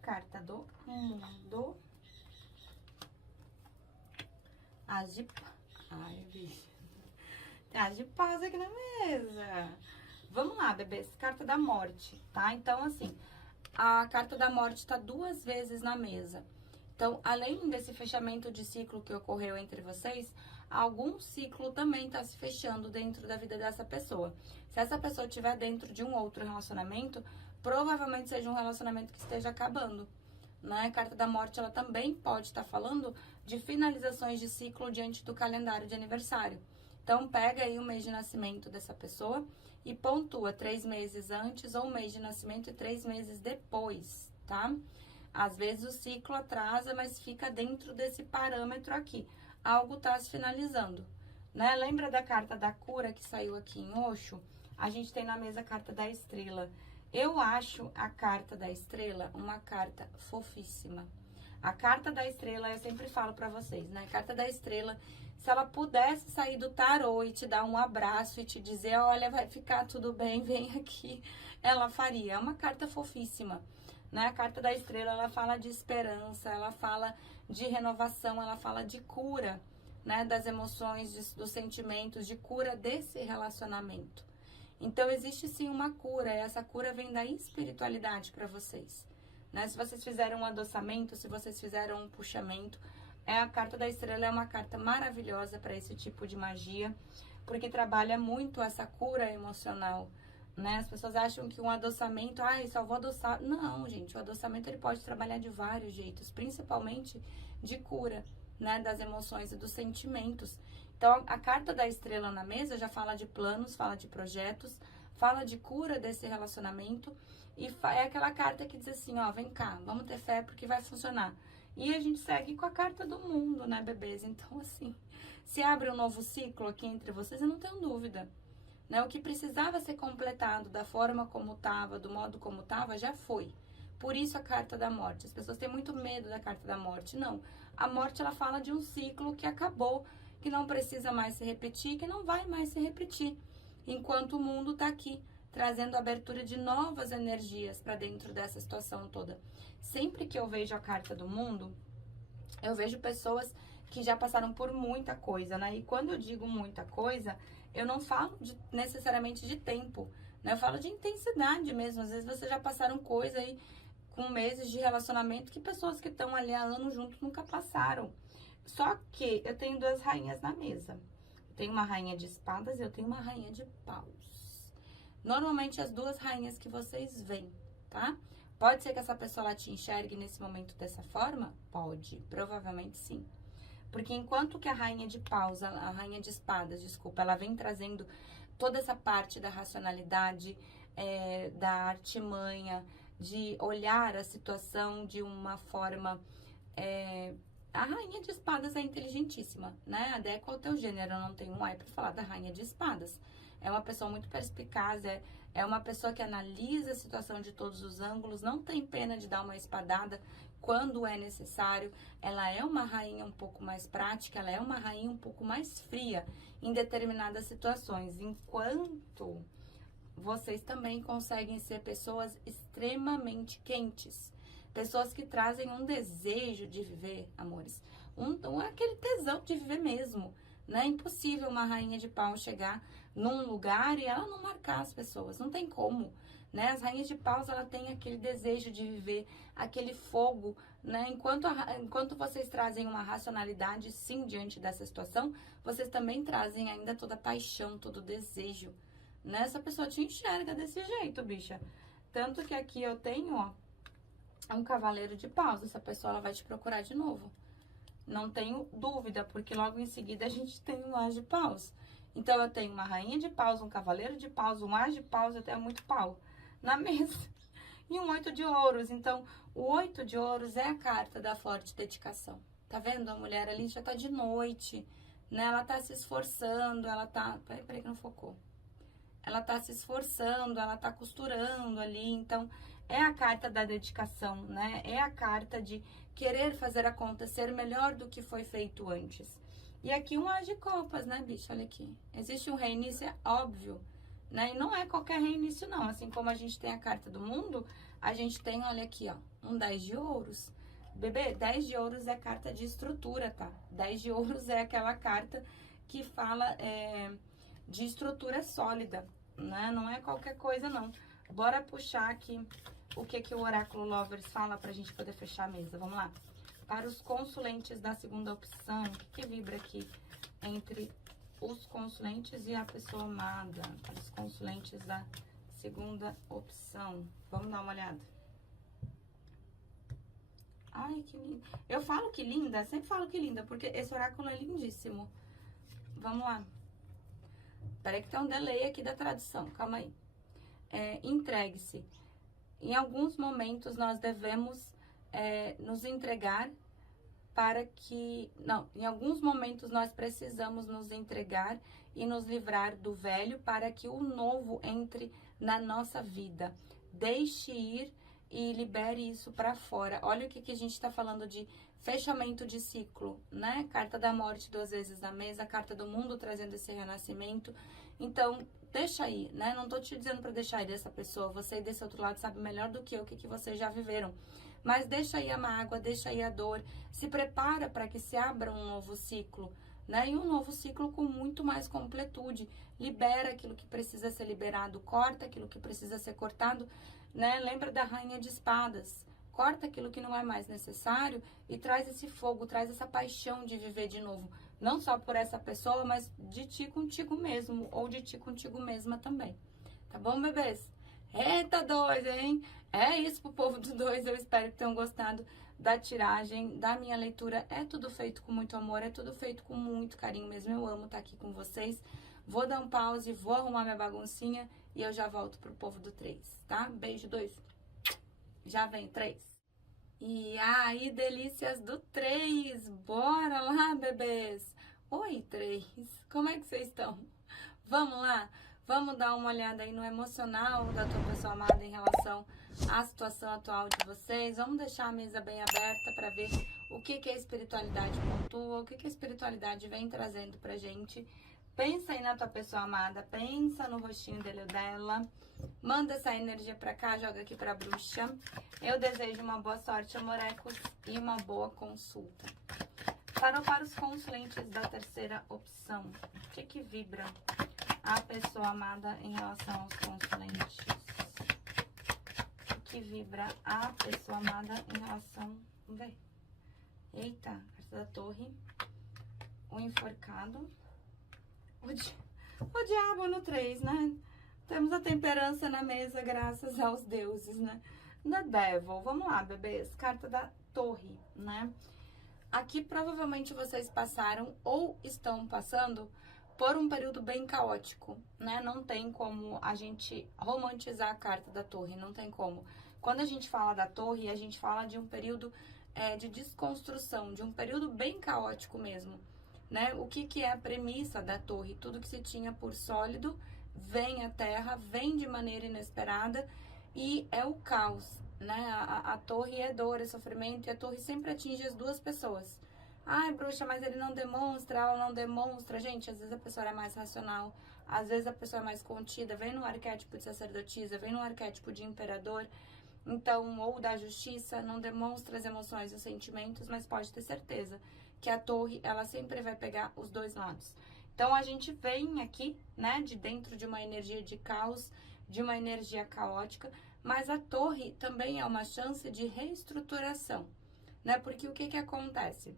Carta do mundo. As de... Ai, bicha. Tem as de paz aqui na mesa. Vamos lá, bebês. Carta da morte, tá? Então, assim, a carta da morte tá 2 vezes na mesa. Então, além desse fechamento de ciclo que ocorreu entre vocês, algum ciclo também tá se fechando dentro da vida dessa pessoa. Se essa pessoa estiver dentro de um outro relacionamento, provavelmente seja um relacionamento que esteja acabando, né? A carta da morte, ela também pode estar falando de finalizações de ciclo diante do calendário de aniversário. Então, pega aí o mês de nascimento dessa pessoa e pontua 3 meses antes ou mês de nascimento e 3 meses depois, tá? Às vezes o ciclo atrasa, mas fica dentro desse parâmetro aqui. Algo tá se finalizando, né? Lembra da carta da cura que saiu aqui em Osho? A gente tem na mesa a carta da estrela. Eu acho a carta da estrela uma carta fofíssima. A carta da estrela, eu sempre falo pra vocês, né? A carta da estrela, se ela pudesse sair do tarô e te dar um abraço e te dizer, olha, vai ficar tudo bem, vem aqui, ela faria. É uma carta fofíssima, né? A carta da estrela, ela fala de esperança, ela fala de renovação, ela fala de cura, né? Das emoções, dos sentimentos, de cura desse relacionamento. Então, existe sim uma cura, e essa cura vem da espiritualidade para vocês, né? Se vocês fizeram um adoçamento, se vocês fizeram um puxamento, a carta da estrela é uma carta maravilhosa para esse tipo de magia, porque trabalha muito essa cura emocional, né? As pessoas acham que um adoçamento, só vou adoçar. Não, gente, o adoçamento ele pode trabalhar de vários jeitos, principalmente de cura, né? Das emoções e dos sentimentos. Então, a carta da estrela na mesa já fala de planos, fala de projetos, fala de cura desse relacionamento e é aquela carta que diz assim, ó, vem cá, vamos ter fé porque vai funcionar. E a gente segue com a carta do mundo, né, bebês? Então, assim, se abre um novo ciclo aqui entre vocês, eu não tenho dúvida, né? O que precisava ser completado da forma como estava, do modo como estava, já foi. Por isso a carta da morte. As pessoas têm muito medo da carta da morte. Não, a morte, ela fala de um ciclo que acabou, que não precisa mais se repetir, que não vai mais se repetir, enquanto o mundo tá aqui, trazendo abertura de novas energias para dentro dessa situação toda. Sempre que eu vejo a carta do mundo, eu vejo pessoas que já passaram por muita coisa, né? E quando eu digo muita coisa, eu não falo necessariamente de tempo, né? Eu falo de intensidade mesmo. Às vezes vocês já passaram coisa aí com meses de relacionamento que pessoas que estão ali há anos juntos nunca passaram. Só que eu tenho 2 rainhas na mesa. Eu tenho uma rainha de espadas e eu tenho uma rainha de paus. Normalmente as 2 rainhas que vocês veem, tá? Pode ser que essa pessoa ela te enxergue nesse momento dessa forma? Pode, provavelmente sim. Porque enquanto que a rainha de paus, a rainha de espadas, desculpa, ela vem trazendo toda essa parte da racionalidade, da artimanha, de olhar a situação de uma forma... A rainha de espadas é inteligentíssima, né? Adequa ao teu gênero, eu não tenho um ai pra falar da rainha de espadas. É uma pessoa muito perspicaz, é uma pessoa que analisa a situação de todos os ângulos, não tem pena de dar uma espadada quando é necessário. Ela é uma rainha um pouco mais prática, ela é uma rainha um pouco mais fria em determinadas situações, enquanto vocês também conseguem ser pessoas extremamente quentes. Pessoas que trazem um desejo de viver, amores. Aquele tesão de viver mesmo. Não é impossível uma rainha de paus chegar num lugar e ela não marcar as pessoas. Não tem como, né? As rainhas de paus, ela tem aquele desejo de viver, aquele fogo, né? Enquanto vocês trazem uma racionalidade, sim, diante dessa situação, vocês também trazem ainda toda a paixão, todo o desejo, né? Essa pessoa te enxerga desse jeito, bicha. Tanto que aqui eu tenho, ó, um cavaleiro de paus. Essa pessoa ela vai te procurar de novo. Não tenho dúvida, porque logo em seguida a gente tem um as de paus. Então eu tenho uma rainha de paus, um cavaleiro de paus, um as de paus, eu tenho muito pau na mesa. e um 8 de ouros. Então, o 8 de ouros é a carta da forte dedicação. Tá vendo? A mulher ali já tá de noite, né? Ela tá se esforçando, ela tá... Peraí que não focou. Ela tá se esforçando, ela tá costurando ali, então é a carta da dedicação, né? É a carta de querer fazer acontecer melhor do que foi feito antes. E aqui um as de copas, né, bicho? Olha aqui. Existe um reinício, é óbvio, né? E não é qualquer reinício, não. Assim como a gente tem a carta do mundo, a gente tem, olha aqui, ó, um 10 de ouros. Bebê, 10 de ouros é carta de estrutura, tá? 10 de ouros é aquela carta que fala de estrutura sólida, né? Não é qualquer coisa, não. Bora puxar aqui o que o Oráculo Lovers fala pra gente poder fechar a mesa. Vamos lá. Para os consulentes da segunda opção, o que vibra aqui entre os consulentes e a pessoa amada? Para os consulentes da segunda opção. Vamos dar uma olhada. Ai, que linda. Eu falo que linda, sempre falo que linda, porque esse oráculo é lindíssimo. Vamos lá. Peraí que tem um delay aqui da tradução, calma aí. Entregue-se. Em alguns momentos nós devemos nos entregar para que... Não, em alguns momentos nós precisamos nos entregar e nos livrar do velho para que o novo entre na nossa vida. Deixe ir e libere isso para fora. Olha o que a gente está falando de fechamento de ciclo, né? Carta da morte 2 vezes na mesa, carta do mundo trazendo esse renascimento. Então, deixa aí, né? Não tô te dizendo para deixar ir dessa pessoa, você desse outro lado sabe melhor do que eu o que vocês já viveram. Mas deixa aí a mágoa, deixa aí a dor, se prepara para que se abra um novo ciclo, né? E um novo ciclo com muito mais completude. Libera aquilo que precisa ser liberado, corta aquilo que precisa ser cortado, né? Lembra da Rainha de Espadas. Corta aquilo que não é mais necessário e traz esse fogo, traz essa paixão de viver de novo. Não só por essa pessoa, mas de ti contigo mesmo, ou de ti contigo mesma também. Tá bom, bebês? Eita, 2, hein? É isso pro povo do 2. Eu espero que tenham gostado da tiragem, da minha leitura. É tudo feito com muito amor, é tudo feito com muito carinho mesmo. Eu amo estar aqui com vocês. Vou dar um pause, vou arrumar minha baguncinha e eu já volto pro povo do 3, tá? Beijo, 2. Já vem, 3. E aí, delícias do 3. Bora lá, bebês. Oi, 3. Como é que vocês estão? Vamos lá? Vamos dar uma olhada aí no emocional da tua pessoa amada em relação à situação atual de vocês. Vamos deixar a mesa bem aberta para ver o que a espiritualidade pontua, o que a espiritualidade vem trazendo pra gente. Pensa aí na tua pessoa amada, pensa no rostinho dele ou dela. Manda essa energia pra cá, joga aqui pra bruxa. Eu desejo uma boa sorte, amorecos, e uma boa consulta. Para os consulentes da terceira opção, o que vibra a pessoa amada em relação aos consulentes? O que vibra a pessoa amada em relação... Vamos ver. Eita, carta da torre. O enforcado. O diabo no 3, né? Temos a temperança na mesa, graças aos deuses, né? The Devil. Vamos lá, bebês. Carta da torre, né? Aqui, provavelmente, vocês passaram ou estão passando por um período bem caótico, né? Não tem como a gente romantizar a carta da torre, não tem como. Quando a gente fala da torre, a gente fala de um período de desconstrução, de um período bem caótico mesmo, né? O que é a premissa da torre? Tudo que se tinha por sólido vem à terra, vem de maneira inesperada e é o caos, né? A torre é dor, é sofrimento e a torre sempre atinge as duas pessoas. Ai, bruxa, mas ele não demonstra, ela não demonstra. Gente, às vezes a pessoa é mais racional, às vezes a pessoa é mais contida, vem no arquétipo de sacerdotisa, vem no arquétipo de imperador, então, ou da justiça, não demonstra as emoções e os sentimentos, mas pode ter certeza que a torre, ela sempre vai pegar os dois lados. Então, a gente vem aqui, né, de dentro de uma energia de caos, de uma energia caótica, mas a torre também é uma chance de reestruturação, né? Porque o que acontece?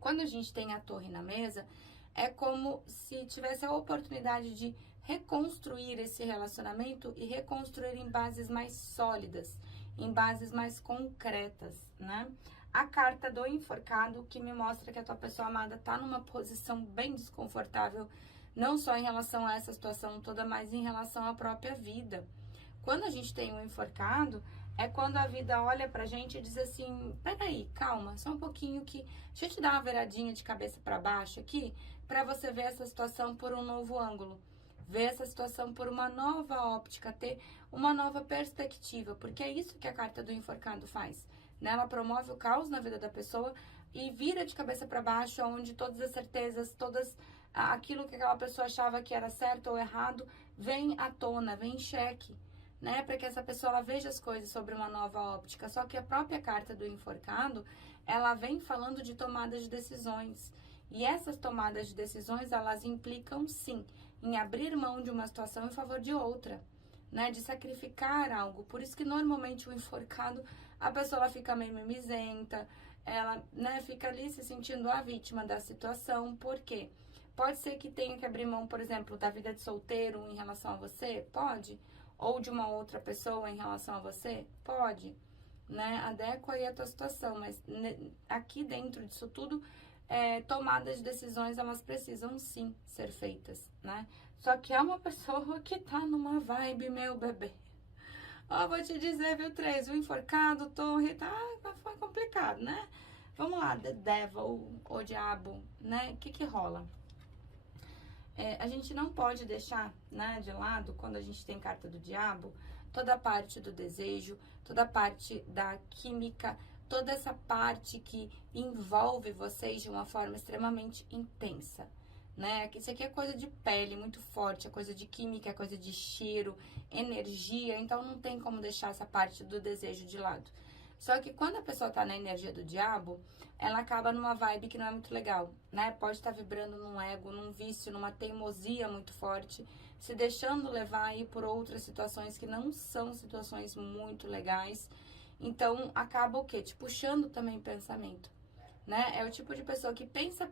Quando a gente tem a torre na mesa, é como se tivesse a oportunidade de reconstruir esse relacionamento e reconstruir em bases mais sólidas, em bases mais concretas, né? A carta do enforcado, que me mostra que a tua pessoa amada tá numa posição bem desconfortável, não só em relação a essa situação toda, mas em relação à própria vida. Quando a gente tem um enforcado, é quando a vida olha pra gente e diz assim, peraí, calma, só um pouquinho que... Deixa eu te dar uma viradinha de cabeça pra baixo aqui, pra você ver essa situação por um novo ângulo. Ver essa situação por uma nova óptica, ter uma nova perspectiva, porque é isso que a carta do enforcado faz, né? Ela promove o caos na vida da pessoa e vira de cabeça para baixo, onde todas as certezas, aquilo que aquela pessoa achava que era certo ou errado, vem à tona, vem em xeque, né? Para que essa pessoa ela veja as coisas sobre uma nova óptica. Só que a própria carta do enforcado, ela vem falando de tomadas de decisões. E essas tomadas de decisões, elas implicam sim em abrir mão de uma situação em favor de outra, né? De sacrificar algo. Por isso que normalmente o enforcado, a pessoa ela fica meio mimizenta, ela, né, fica ali se sentindo a vítima da situação. Por quê? Pode ser que tenha que abrir mão, por exemplo, da vida de solteiro em relação a você? Pode. Ou de uma outra pessoa em relação a você? Pode. Né? Adequa aí a tua situação. Mas aqui dentro disso tudo, tomadas de decisões, elas precisam sim ser feitas, né? Só que é uma pessoa que tá numa vibe, meu bebê. Ó, vou te dizer, viu, 3, o enforcado, torre, tá, foi complicado, né? Vamos lá, the devil, o diabo, né? O que rola? A gente não pode deixar, né, de lado, quando a gente tem carta do diabo, toda a parte do desejo, toda a parte da química, toda essa parte que envolve vocês de uma forma extremamente intensa, né? Isso aqui é coisa de pele muito forte, é coisa de química, é coisa de cheiro, energia, então não tem como deixar essa parte do desejo de lado. Só que quando a pessoa tá na energia do diabo, ela acaba numa vibe que não é muito legal, né? Pode estar vibrando num ego, num vício, numa teimosia muito forte, se deixando levar aí por outras situações que não são situações muito legais. Então, acaba o quê? Te puxando também pensamento, né? É o tipo de pessoa que pensa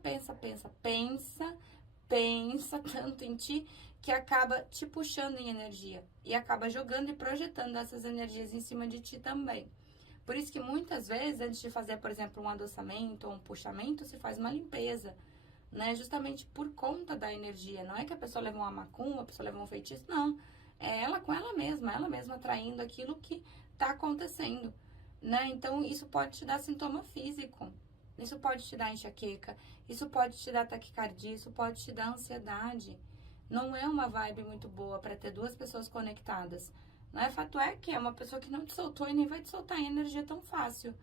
tanto em ti, que acaba te puxando em energia. E acaba jogando e projetando essas energias em cima de ti também. Por isso que muitas vezes, antes de fazer, por exemplo, um adoçamento ou um puxamento, se faz uma limpeza, né? Justamente por conta da energia. Não é que a pessoa levou uma macumba, a pessoa levou um feitiço, não. É ela com ela mesma atraindo aquilo que tá acontecendo, né? Então, isso pode te dar sintoma físico. Isso pode te dar enxaqueca, isso pode te dar taquicardia, isso pode te dar ansiedade. Não é uma vibe muito boa para ter duas pessoas conectadas. Né? Fato é que é uma pessoa que não te soltou e nem vai te soltar em energia tão fácil,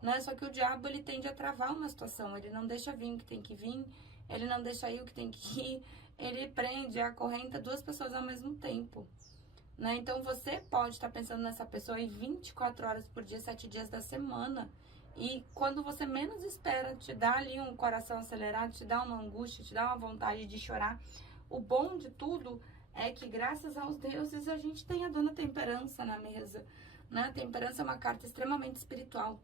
né? Só que o diabo, ele tende a travar uma situação, ele não deixa vir o que tem que vir, ele não deixa ir o que tem que ir, ele prende, acorrenta duas pessoas ao mesmo tempo, né? Então você pode estar pensando nessa pessoa aí 24 horas por dia, 7 dias da semana, e quando você menos espera, te dá ali um coração acelerado, te dá uma angústia, te dá uma vontade de chorar. O bom de tudo é que, graças aos deuses, a gente tem a dona Temperança na mesa, né? A Temperança é uma carta extremamente espiritual.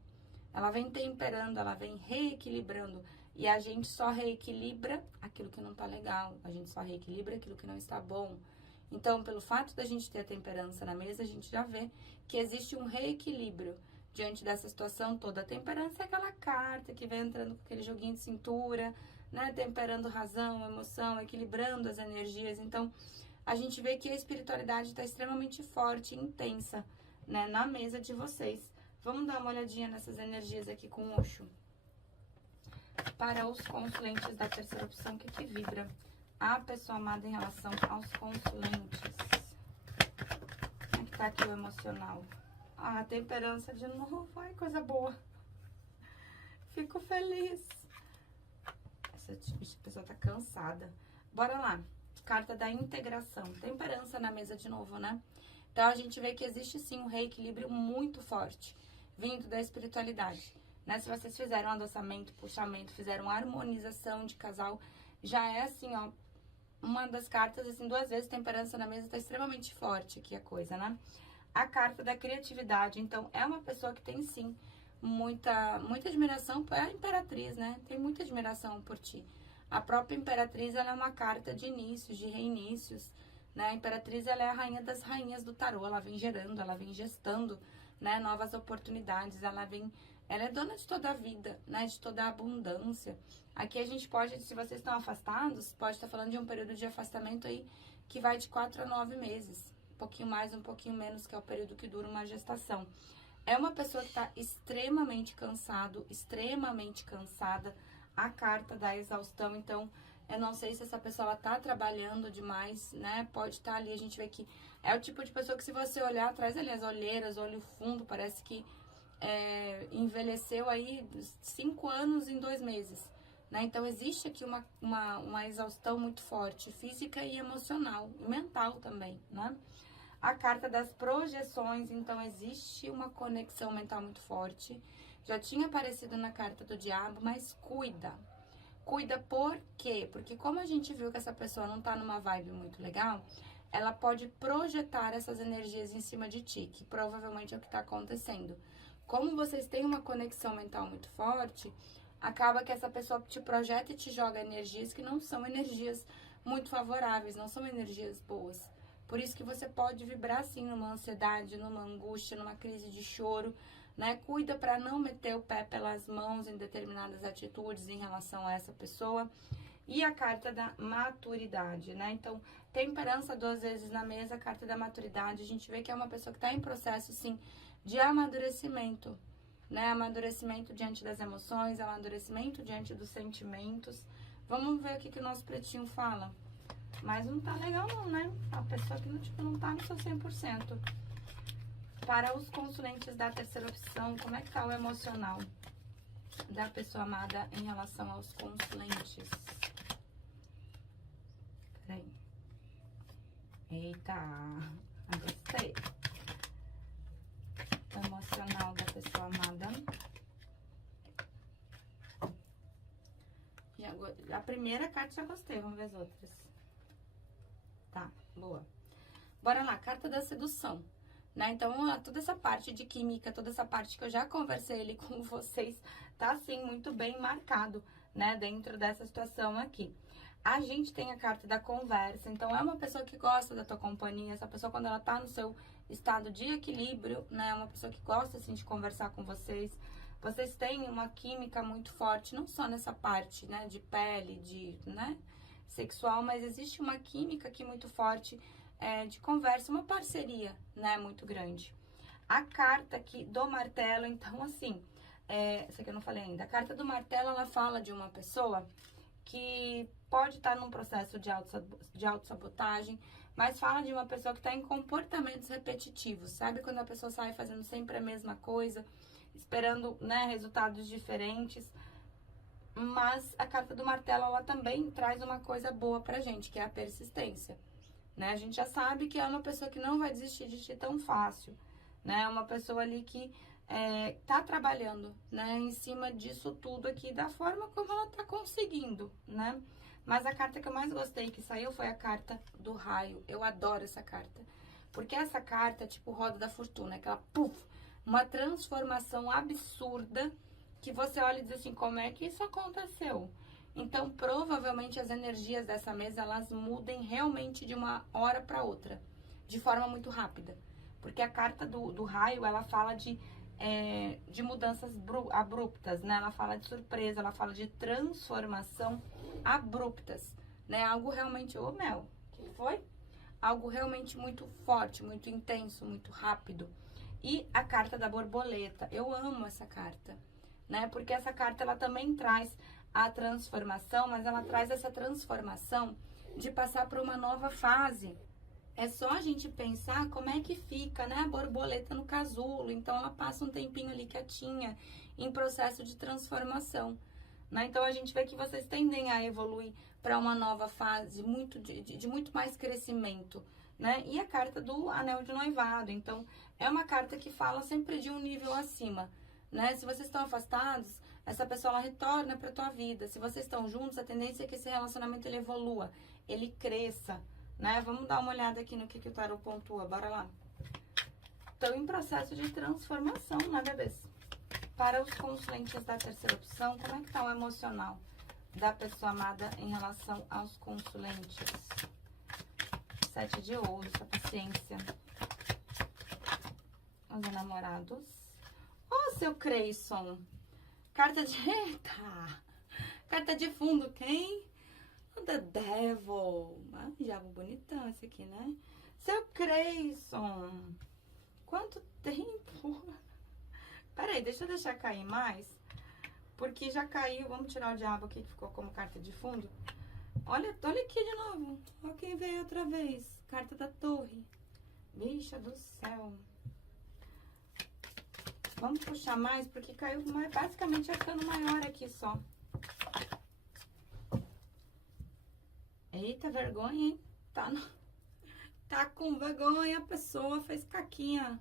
Ela vem temperando, ela vem reequilibrando. E a gente só reequilibra aquilo que não tá legal. A gente só reequilibra aquilo que não está bom. Então, pelo fato da gente ter a Temperança na mesa, a gente já vê que existe um reequilíbrio diante dessa situação toda. A Temperança é aquela carta que vem entrando com aquele joguinho de cintura, né? Temperando razão, emoção, equilibrando as energias. Então, a gente vê que a espiritualidade está extremamente forte e intensa, né, na mesa de vocês. Vamos dar uma olhadinha nessas energias aqui com o Osho. Para os consulentes da terceira opção, o que vibra a pessoa amada em relação aos consulentes? Como é que tá aqui o emocional? Ah, Temperança de novo. Ai, coisa boa. Fico feliz. Essa pessoa tá cansada. Bora lá. Carta da integração. Temperança na mesa de novo, né? Então, a gente vê que existe sim um reequilíbrio muito forte, vindo da espiritualidade, né? Se vocês fizeram adoçamento, puxamento, fizeram harmonização de casal, já é assim, ó, uma das cartas, assim, 2 vezes Temperança na mesa, tá extremamente forte aqui a coisa, né? A carta da criatividade, então, é uma pessoa que tem sim muita admiração, é a Imperatriz, né? Tem muita admiração por ti. A própria Imperatriz, ela é uma carta de inícios, de reinícios, né? A Imperatriz, ela é a rainha das rainhas do tarô, ela vem gerando, ela vem gestando, né, novas oportunidades, ela é dona de toda a vida, né, de toda a abundância. Aqui a gente pode, se vocês estão afastados, pode estar falando de um período de afastamento aí que vai de 4 a 9 meses. pouquinho mais, um pouquinho menos, que é o período que dura uma gestação. É uma pessoa que está extremamente cansada, a carta da exaustão. Então, eu não sei se essa pessoa ela tá trabalhando demais, né? Pode estar ali, a gente vê que é o tipo de pessoa que, se você olhar, traz ali as olheiras, olho fundo, parece que envelheceu aí 5 anos em 2 meses, né? Então, existe aqui uma exaustão muito forte, física e emocional, e mental também, né? A carta das projeções, então existe uma conexão mental muito forte. Já tinha aparecido na carta do diabo, mas cuida. Cuida por quê? Porque como a gente viu que essa pessoa não tá numa vibe muito legal, ela pode projetar essas energias em cima de ti, que provavelmente é o que tá acontecendo. Como vocês têm uma conexão mental muito forte, acaba que essa pessoa te projeta e te joga energias que não são energias muito favoráveis, não são energias boas. Por isso que você pode vibrar assim numa ansiedade, numa angústia, numa crise de choro, né? Cuida para não meter o pé pelas mãos em determinadas atitudes em relação a essa pessoa. E a carta da maturidade, né? Então, temperança 2 vezes na mesa, a carta da maturidade, a gente vê que é uma pessoa que está em processo, sim, de amadurecimento, né? Amadurecimento diante das emoções, amadurecimento diante dos sentimentos. Vamos ver o que o nosso pretinho fala. Mas não tá legal não, né? A pessoa que não tá no seu 100%. Para os consulentes da terceira opção, como é que tá o emocional da pessoa amada em relação aos consulentes? Peraí. Eita, gostei. O emocional da pessoa amada. A primeira carta já gostei, vamos ver as outras. Tá, boa. Bora lá, carta da sedução, né? Então, toda essa parte de química, toda essa parte que eu já conversei ali com vocês, tá, assim, muito bem marcado, né? Dentro dessa situação aqui. A gente tem a carta da conversa, então é uma pessoa que gosta da tua companhia, essa pessoa quando ela tá no seu estado de equilíbrio, né? É uma pessoa que gosta, assim, de conversar com vocês. Vocês têm uma química muito forte, não só nessa parte, né? De pele, né? Sexual, mas existe uma química aqui muito forte de conversa, uma parceria, né, muito grande. A carta aqui do martelo, então, assim, essa aqui eu não falei ainda, a carta do martelo, ela fala de uma pessoa que pode estar num processo de autossabotagem, mas fala de uma pessoa que está em comportamentos repetitivos, sabe? Quando a pessoa sai fazendo sempre a mesma coisa, esperando, né, resultados diferentes. Mas a carta do martelo, ela também traz uma coisa boa pra gente, que é a persistência, né? A gente já sabe que é uma pessoa que não vai desistir de ti tão fácil, né? É uma pessoa ali que tá trabalhando, né? Em cima disso tudo aqui, da forma como ela tá conseguindo, né? Mas a carta que eu mais gostei que saiu foi a carta do raio. Eu adoro essa carta, porque essa carta é tipo roda da fortuna, aquela puf, uma transformação absurda, que você olha e diz assim, como é que isso aconteceu? Então, provavelmente as energias dessa mesa, elas mudem realmente de uma hora para outra, de forma muito rápida. Porque a carta do raio, ela fala de mudanças abruptas, né? Ela fala de surpresa, ela fala de transformação abruptas, né? Algo realmente, ô Mel, o que foi? Algo realmente muito forte, muito intenso, muito rápido. E a carta da borboleta, eu amo essa carta, né? Porque essa carta, ela também traz a transformação, mas ela traz essa transformação de passar por uma nova fase. É só a gente pensar como é que fica, né, a borboleta no casulo. Então, ela passa um tempinho ali quietinha, em processo de transformação, né? Então, a gente vê que vocês tendem a evoluir para uma nova fase, de muito mais crescimento, né? E a carta do anel de noivado. Então, é uma carta que fala sempre de um nível acima, né? Se vocês estão afastados, essa pessoa, ela retorna para tua vida. Se vocês estão juntos, a tendência é que esse relacionamento, ele evolua, ele cresça, né? Vamos dar uma olhada aqui no que o tarô pontua, bora lá. Estão em processo de transformação, né, bebês? Para os consulentes da terceira opção, como é que tá o emocional da pessoa amada em relação aos consulentes? 7 de ouros, a paciência. Os enamorados. Ô, seu Creyson. Carta de... Eita! Carta de fundo, quem? The Devil. Ah, diabo bonitão esse aqui, né? Seu Creyson, quanto tempo? Peraí, deixa eu deixar cair mais, porque já caiu. Vamos tirar o diabo aqui que ficou como carta de fundo. Olha aqui de novo. Olha quem veio outra vez. Carta da Torre. Bicha do céu. Vamos puxar mais, porque caiu mais, basicamente já ficando maior aqui só. Eita, vergonha, hein? Tá com vergonha, a pessoa fez caquinha.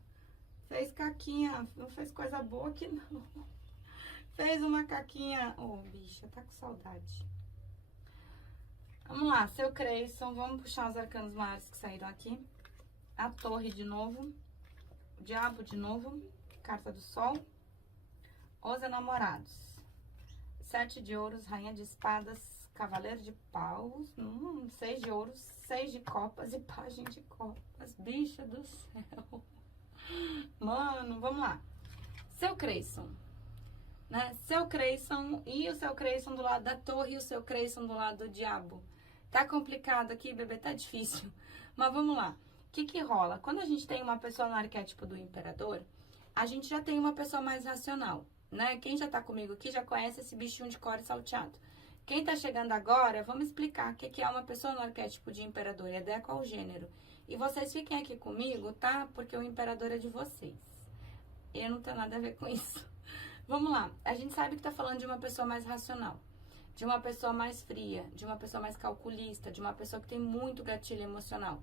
Fez caquinha, não fez coisa boa aqui não. Fez uma caquinha. Ô, bicha, tá com saudade. Vamos lá, seu Creyson, vamos puxar os arcanos maiores que saíram aqui. A Torre de novo. O Diabo de novo. Carta do Sol. Os Enamorados. 7 de ouros, Rainha de Espadas, Cavaleiro de Paus, 6 de ouros, 6 de copas e Pajem de copas. Bicha do céu. Mano, vamos lá. Seu Creyson, né? Seu Creyson e o seu Creyson do lado da Torre e o seu Creyson do lado do Diabo. Tá complicado aqui, bebê, tá difícil. Mas vamos lá. O que que rola? Quando a gente tem uma pessoa no arquétipo do Imperador, a gente já tem uma pessoa mais racional, né? Quem já tá comigo aqui já conhece esse bichinho de core salteado. Quem tá chegando agora, vamos explicar o que que é uma pessoa no arquétipo de Imperador. É de qual gênero? E vocês fiquem aqui comigo, tá? Porque o Imperador é de vocês. Eu não tenho nada a ver com isso. Vamos lá. A gente sabe que tá falando de uma pessoa mais racional, de uma pessoa mais fria, de uma pessoa mais calculista, de uma pessoa que tem muito gatilho emocional,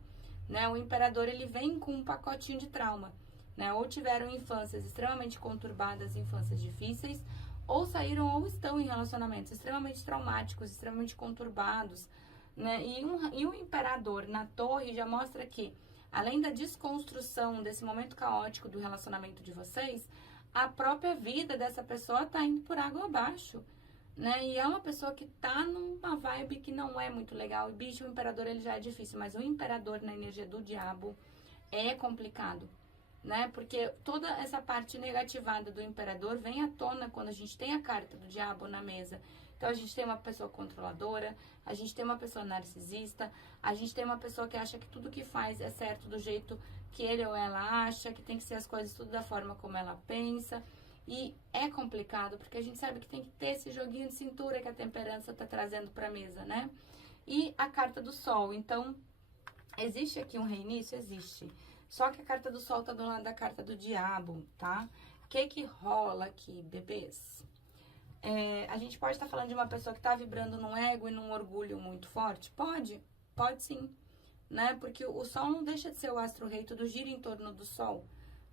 né? O Imperador, ele vem com um pacotinho de trauma, né? Ou tiveram infâncias extremamente conturbadas, infâncias difíceis, ou saíram ou estão em relacionamentos extremamente traumáticos, extremamente conturbados, né? E o Imperador na Torre já mostra que, além da desconstrução desse momento caótico do relacionamento de vocês, a própria vida dessa pessoa tá indo por água abaixo, né? E é uma pessoa que tá numa vibe que não é muito legal. E, bicho, o Imperador, ele já é difícil, mas o Imperador na energia do Diabo é complicado, né? Porque toda essa parte negativada do Imperador vem à tona quando a gente tem a carta do Diabo na mesa. Então, a gente tem uma pessoa controladora, a gente tem uma pessoa narcisista, a gente tem uma pessoa que acha que tudo que faz é certo do jeito que ele ou ela acha, que tem que ser as coisas tudo da forma como ela pensa. E é complicado, porque a gente sabe que tem que ter esse joguinho de cintura que a temperança tá trazendo pra mesa, né? E a carta do Sol. Então, existe aqui um reinício? Existe. Só que a carta do Sol tá do lado da carta do Diabo, tá? O que que rola aqui, bebês? A gente pode estar falando de uma pessoa que tá vibrando num ego e num orgulho muito forte? Pode sim, né? Porque o Sol não deixa de ser o astro-rei, tudo gira em torno do Sol,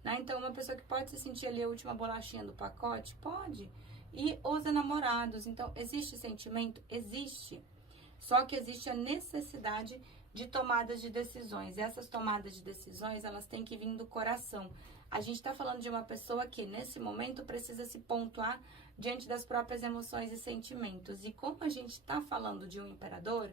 né? Então, uma pessoa que pode se sentir ali a última bolachinha do pacote? Pode. E os enamorados, então, existe sentimento? Existe. Só que existe a necessidade de tomadas de decisões. E essas tomadas de decisões, elas têm que vir do coração. A gente tá falando de uma pessoa que, nesse momento, precisa se pontuar diante das próprias emoções e sentimentos. E como a gente tá falando de um imperador,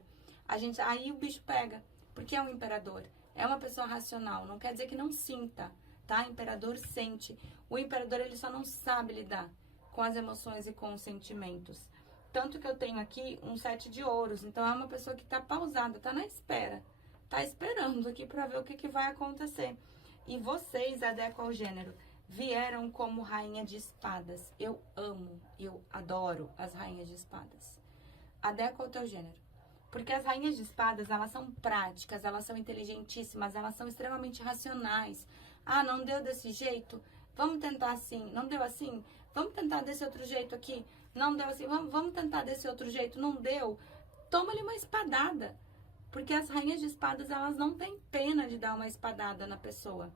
aí o bicho pega. Porque é um imperador. É uma pessoa racional. Não quer dizer que não sinta, tá? O imperador sente. O imperador, ele só não sabe lidar com as emoções e com os sentimentos. Tanto que eu tenho aqui um 7 de ouros. Então, é uma pessoa que tá pausada, tá na espera. Tá esperando aqui pra ver o que vai acontecer. E vocês, adequam ao gênero, vieram como rainha de espadas. Eu amo, eu adoro as rainhas de espadas. Adequa ao teu gênero. Porque as rainhas de espadas, elas são práticas, elas são inteligentíssimas, elas são extremamente racionais. Ah, não deu desse jeito? Vamos tentar assim. Não deu assim? Vamos tentar desse outro jeito aqui. Não deu assim? Vamos tentar desse outro jeito. Não deu? Toma-lhe uma espadada. Porque as rainhas de espadas, elas não têm pena de dar uma espadada na pessoa,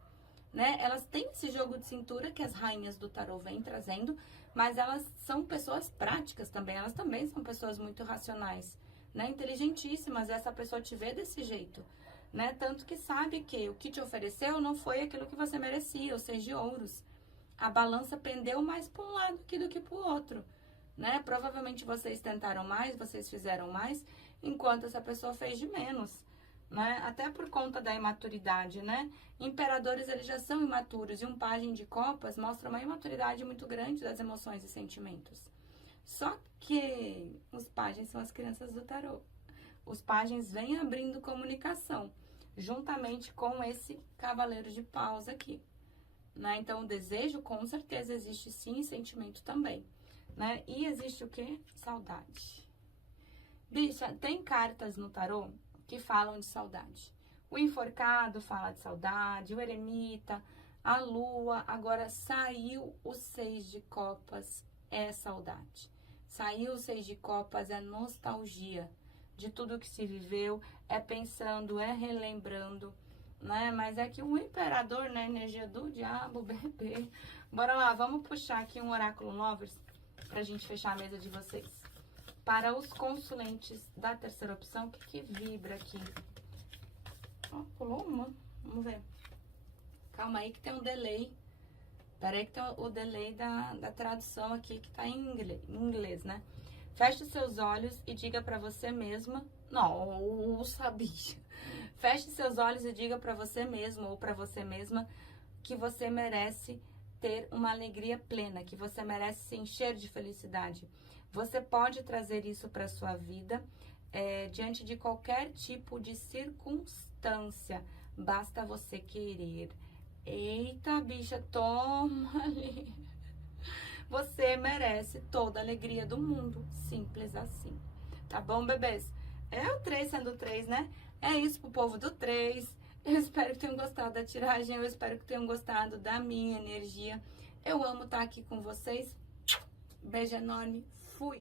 né? Elas têm esse jogo de cintura que as rainhas do tarô vêm trazendo, mas elas são pessoas práticas também. Elas também são pessoas muito racionais, né? Inteligentíssimas. Essa pessoa te vê desse jeito, né? Tanto que sabe que o que te ofereceu não foi aquilo que você merecia, ou seja, de ouros. A balança pendeu mais para um lado do que para o outro, né? Provavelmente vocês tentaram mais, vocês fizeram mais, enquanto essa pessoa fez de menos, né? Até por conta da imaturidade, né? Imperadores, eles já são imaturos, e um pajem de copas mostra uma imaturidade muito grande das emoções e sentimentos. Só que os pajens são as crianças do tarô. Os pajens vêm abrindo comunicação, juntamente com esse cavaleiro de paus aqui, né? Então, o desejo, com certeza, existe sim, sentimento também, né? E existe o quê? Saudade. Bicha, tem cartas no tarô que falam de saudade. O enforcado fala de saudade, o eremita, a lua. Agora, saiu o 6 de copas, é saudade. Saiu o 6 de copas, é nostalgia de tudo que se viveu, é pensando, é relembrando, né? Mas é que o imperador, né? Energia do diabo, bebê. Bora lá, vamos puxar aqui um oráculo lovers pra gente fechar a mesa de vocês. Para os consulentes da terceira opção, o que vibra aqui? Ó, pulou uma. Vamos ver. Calma aí que tem um delay. Pera aí que tem o delay da tradução aqui que tá em inglês, né? Feche os seus olhos e diga pra você mesma... Nossa, bicha! Feche seus olhos e diga pra você mesmo ou pra você mesma que você merece ter uma alegria plena, que você merece se encher de felicidade. Você pode trazer isso pra sua vida diante de qualquer tipo de circunstância. Basta você querer. Eita, bicha, toma ali. Você merece toda a alegria do mundo. Simples assim. Tá bom, bebês? É o 3 sendo 3, né? É isso pro povo do 3. Eu espero que tenham gostado da tiragem. Eu espero que tenham gostado da minha energia. Eu amo estar aqui com vocês. Beijo enorme. Fui!